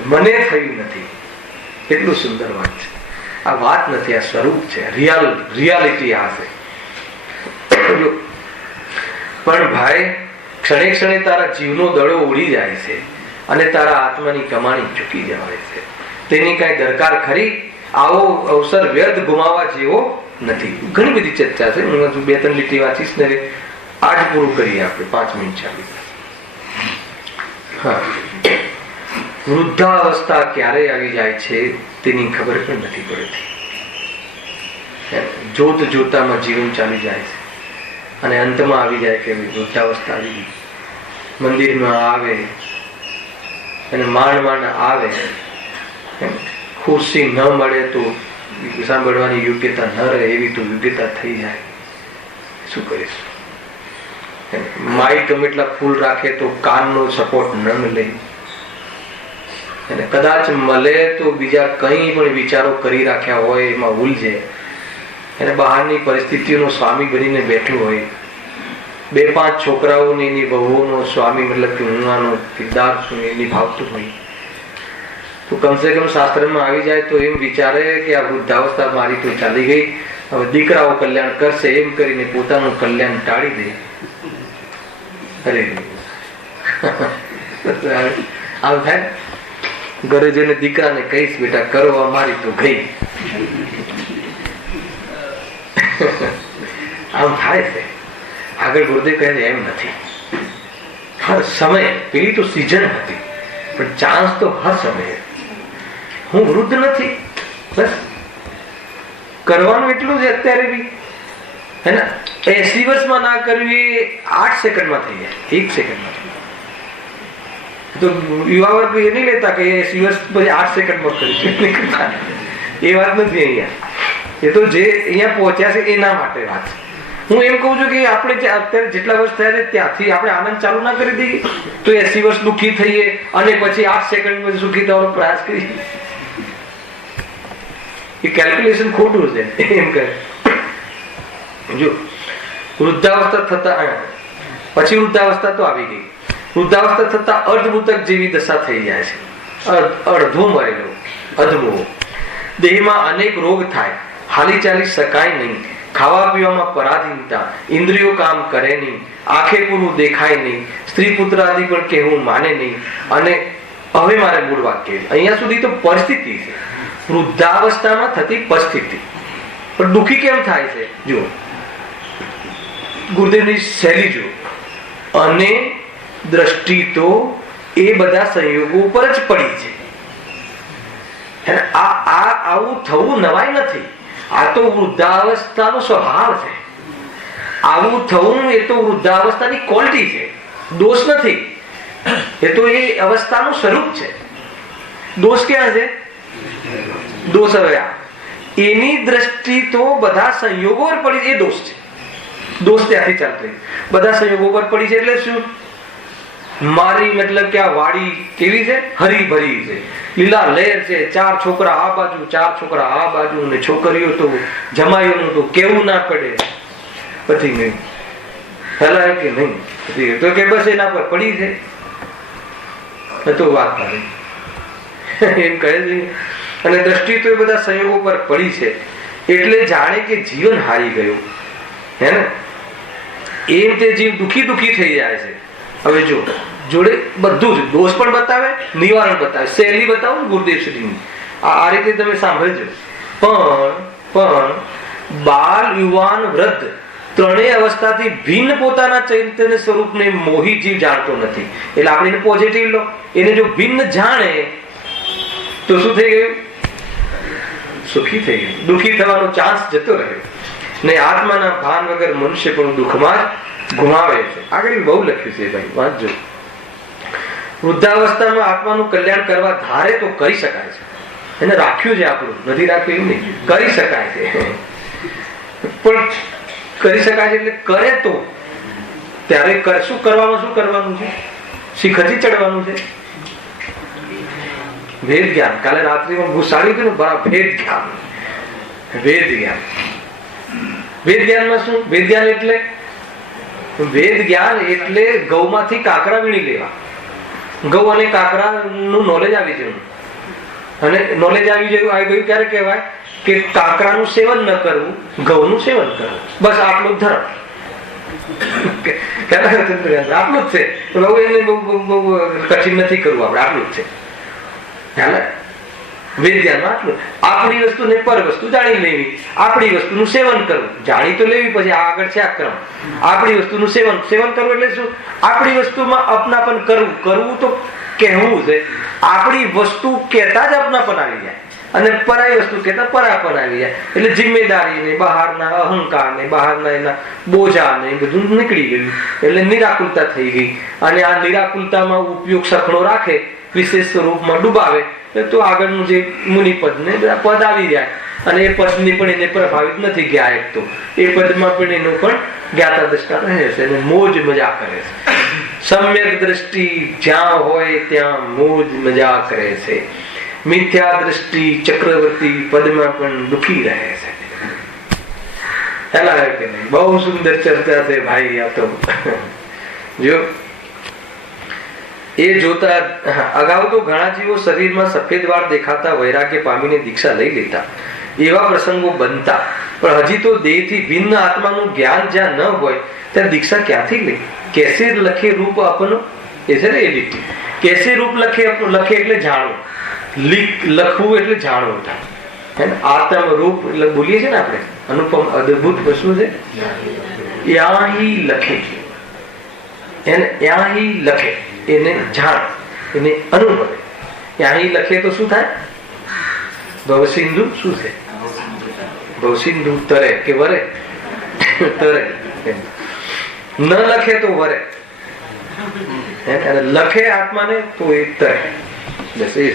મને થયું નથી. કેટલું સુંદર વાત છે. આ વાત નથી, આ સ્વરૂપ છે, રિયાલિટી આ છે. પણ ભાઈ, ક્ષણે ક્ષણે તારા જીવનો દડો ઉડી જાય છે અને તારા આત્માની કમાણી ચૂકી જવાય છે. તેની કઈ દરકાર ખરી? આવો અવસર વ્યર્થ ગુમાવવા જેવો નથી. ઘણી બધી ચર્ચા છે, હું હજુ 2-3 લીટી વાંચીશ ને આજ પૂરું કરીએ આપણે. 5 મિનિટ ચાલી. હા, વૃદ્ધાવસ્થા ક્યારે આવી જાય છે તેની ખબર પણ નથી પડતી. જોત જોતામાં જીવન ચાલી જાય છે અને અંતમાં આવી જાય કે વૃદ્ધાવસ્થા આવી ગઈ. મંદિરમાં આવે અને માંડ આવે, ખુરશી ન મળે તો સાંભળવાની યોગ્યતા ન રહે એવી તો યોગ્યતા થઈ જાય. શું કરીશું? માઇક ગમે એટલા ફૂલ રાખે તો કાનનો સપોર્ટ ન મળે, અને કદાચ મળે તો બીજા કંઈ પણ વિચારો કરી રાખ્યા હોય એમાં ઉલઝે, અને બહારની પરિસ્થિતિઓનો સ્વામી બનીને બેઠું હોય. 2-5 છોકરાઓને એની વહુઓનો સ્વામી, મતલબ કે હું આનો કિરદાર છું, એ નિભાવતું હોય તો કમસે કમ શાસ્ત્રમાં આવી જાય તો એમ વિચારે કે આ વૃદ્ધાવસ્થા મારી તો ચાલી ગઈ, હવે દીકરાઓ કલ્યાણ કરશે એમ કરીને પોતાનું કલ્યાણ ટાળી દે. અરે આમ થાય. ઘરે જઈને દીકરાને કહીશ, બેટા કરો અમારી તો ગઈ. આમ થાય છે. આગળ ગુરુદેવ કહે છે એમ નથી. હર સમય, પેલી તો સિઝન હતી, પણ ચાન્સ તો હર સમયે. હું વૃદ્ધ નથી, બસ કરવાનું એટલું જ અત્યારે બી, હે ને? 80 વર્ષમાં ના કરવી 8 સેકન્ડમાં થઈ જાય, 1 સેકન્ડમાં થઈ જાય. તો યુવા વર્ગ એ નહીં લેતા કે 80 વર્ષ પછી 8 સેકન્ડમાં કરી. એ વાત નથી અહીંયા. એ તો જે અહીંયા પહોંચ્યા છે એના માટે વાત છે. હું એમ કહું છું કે આપણે અત્યારે જેટલા વર્ષ થયા છે ત્યાંથી આપણે આનંદ ચાલુ ના કરી દઈએ તો 80 વર્ષ દુઃખી થઈએ અને પછી 8 સેકન્ડમાં સુખી થવાનો પ્રયાસ કરીએ. એ કેલ્ક્યુલેશન ખોટું છે. એમ કહે જો વૃદ્ધાવસ્થા થતા, પછી વૃદ્ધાવસ્થા તો આવી ગઈ. વૃદ્ધાવસ્થા થતા અર્ધમૃતક જેવી દશા થઈ જાય છે. અડધો મરેલો, અધમો. દેહમાં અનેક રોગ થાય, હાલી ચાલી શકાય નહીં, ખાવા પીવામાં પરાધીનતા, ઇન્દ્રિયો કામ કરે નહીં, આંખે પૂરું દેખાય નહીં, સ્ત્રી પુત્ર આદિ પણ કહેવું માને નહીં. અને હવે મારે મૂળ વાક્ય, અહીંયા સુધી તો પરિસ્થિતિ છે, વૃદ્ધાવસ્થામાં થતી પરિસ્થિતિ. પણ દુઃખી કેમ થાય છે? જુઓ ગુરુદેવની શૈલી જુઓ. અને દ્રષ્ટિ તો એ બધા સંયોગો ઉપર જ પડી છે. આવું થવું નવાઈ નથી. આ તો વૃદ્ધાવસ્થાનો સ્વભાવ છે. આવું થવું એ તો વૃદ્ધાવસ્થાની ક્વોલિટી છે, દોષ નથી. એ તો એ અવસ્થાનું સ્વરૂપ છે. દોષ ક્યાં છે? દોષ હવે એની દ્રષ્ટિ તો બધા સંયોગો પર પડી, એ દોષ છે. દોષ ત્યાંથી ચાલતો બધા સંયોગો પર પડી છે. એટલે શું? મારી મતલબ કે આ વાડી કેવી છે? હરીભરી છે, લીલા લહેર છે, 4 છોકરા આ બાજુ, 4 છોકરા આ બાજુ, ને છોકરીઓ તો જમાઈઓનું તો કેવું ના પડે. પછી નહીં હલાય કે નહીં, તો કે બસ એના પર પડી છે, તો વાત કરે એમ કહે છે. અને દ્રષ્ટિ તો એ બધા સંયોગો પર પડી છે, એટલે જાણે કે જીવન હારી ગયું, હે ને? એમ તે જીવ દુખી થઈ જાય છે. હવે જો જોડે બધું જ દોષ પણ બતાવે, નિવારણ બતાવે, શૈલી બતાવો ગુરુદેવ શ્રીની. આ રીતે તમે સાંભળજો. પણ બાલ, યુવાન, વૃદ્ધ ત્રણેય અવસ્થાથી ભિન્ન પોતાના ચૈતન્ય સ્વરૂપને મોહી જીવ જાણતો નથી. એટલે આપણે એને પોઝિટિવ લો. એને જો ભિન્ન જાણે તો શું થઈ ગયું? સુખી થઈ ગયું. દુઃખી થવાનો ચાન્સ જતો રહ્યો. ને આત્માના ભાન વગર મનુષ્ય પણ દુઃખમાં ગુમાવે છે. આગળ બહુ લખ્યું છે ભાઈ, વાંચજો. વૃદ્ધાવસ્થામાં આત્માનું કલ્યાણ કરવા ધારે તો કરી શકાય છે. એને રાખ્યું છે, આપણું નથી રાખ્યું એવું નહીં, કરી શકાય છે. પણ કરી શકાય છે એટલે કરે તો ત્યારે શું કરવાનું છે? શિખરથી ચડવાનું છે. વેદ જ્ઞાન કાલે રાત્રિમાં ઘુસાડ્યું હતું ને, બરાબર વેદ જ્ઞાન. વેદ જ્ઞાનમાં શું? વેદ જ્ઞાન એટલે ગૌમાંથી કાકરા વીણી લેવા. ગૌ અને કાકરા નું નોલેજ આવી જવું. અને નોલેજ આવી ગયું ક્યારે કહેવાય? કે કાકરાનું સેવન ન કરવું, ગૌનું સેવન કરવું. બસ આટલું ધર્મ. આટલું જ છે. બહુ એને બહુ કઠિન નથી કરવું આપણે, આટલું જ છે. વેદ્યામાં આટલું. આપણી વસ્તુને પર વસ્તુ જાણી લેવી, આપણી વસ્તુનું સેવન કરવું. જાણી તો લેવી, પછી આગળ છે આ ક્રમ. આપણી વસ્તુનું સેવન કરવું એટલે શું? આપણી વસ્તુમાં અપનાપન કરવું તો કહેવું છે. આપણી વસ્તુ કહેતા જ અપનાપન આવી જાય, અને પરાઈ વસ્તુ કહેતા પરાપન આવી જાય. એટલે જિમ્મેદારી ને, બહારના અહંકાર ને, બહારના એના બોજા ને બધું નીકળી ગયું. એટલે નિરાકુલતા થઈ ગઈ. અને આ નિરાકુલતામાં ઉપયોગ સખણો રાખે, વિશેષ સ્વરૂપમાં ડૂબાવે, તો આગળનું જે મુનિ પદ ને પદ આવી જાય. અને એ પદની પણ એને પ્રભાવિત નથી ગયા. એક તો એ પદમાં પણ એનું પણ જ્ઞાતા દ્રષ્ટા રહે છે અને મોજ મજા કરે છે. સમ્યક દ્રષ્ટિ જ્યાં હોય ત્યાં મોજ મજા કરે છે. મિથ્યા દ્રષ્ટિ ચક્રવર્તી પદમાં પણ દુખી રહે છે. બહુ સુંદર ચર્ચા છે ભાઈ. આ તો જો એ જોતા અગાઉ તો ઘણા જીવો શરીરમાં સફેદ વાળ દેખાતા વૈરાગ્ય પામીને દીક્ષા લઈ લેતા, એવા પ્રસંગો બનતા. પણ હજી તો દેહથી ભિન્ન આત્માનું જ્ઞાન જ્યાં ન હોય ત્યાં દીક્ષા ક્યાંથી લે? કેસે લખે રૂપ આપનો, એ છે ને એ લીટી. કેસે રૂપ લખે એટલે જાણવું, લખવું એટલે જાણવું થાય. આત્મ રૂપ એટલે બોલીએ છીએ ને આપણે, અનુપમ અદ્ભુત વસ્તુ છે. યાહી લખે, એને યાહી લખે, એને જાણ, એને અનુભવે. યાહી લખે તો શું થાય? ભવસિંધુ શું છે? ભવસિંધુ તરે કે વરે? તરે. ન લખે તો વરે, લખે આત્માને તો એ તરે. બસ એ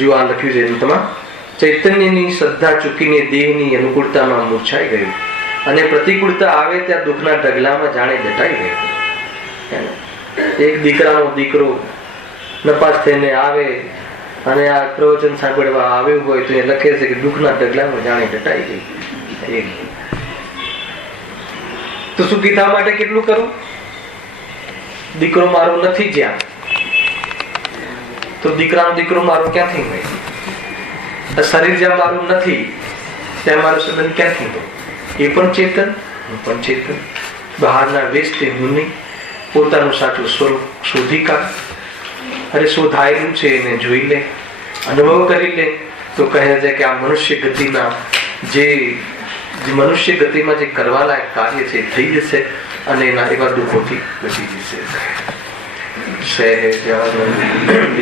જો આ લખ્યું છે તમા ચૈતન્યની શ્રદ્ધા ચૂકીને દેહની અનુકૂળતામાં મૂર્છાઈ ગયું, અને પ્રતિકૂળતા આવે ત્યાં દુઃખના ઢગલામાં જાણે દટાઈ ગયું. એક દીકરો નપાસ થઈને આવે અને આ પ્રવચન સાંભળવા આવ્યું હોય તો એ લખે છે કે દુઃખના ઢગલામાં જાણે દટાઈ ગઈ. તો સુખી થવા માટે કેટલું કરવું? દીકરો મારો નથી જ્યાં, તો દીકરો મારો ક્યાંથી હોય? શરીર જ્યાં મારું નથી ત્યાં મારો સંબંધ ક્યાંથી હોય? એ પણ ચેતન, હું પણ ચેતન. બહારના વેસ્ટે હું નહીં, પોતાનું સાચું સ્વરૂપ શોધી કાઢ. અરે શોધાયેલું છે એને જોઈ લે, અનુભવ કરી લે. તો કહે છે કે આ મનુષ્ય ગતિમાં જે મનુષ્ય ગતિમાં જે કરવા લાયક કાર્ય છે થઈ જશે અને એના એવા દુઃખોથી બચી જશે. સહેજાનંદ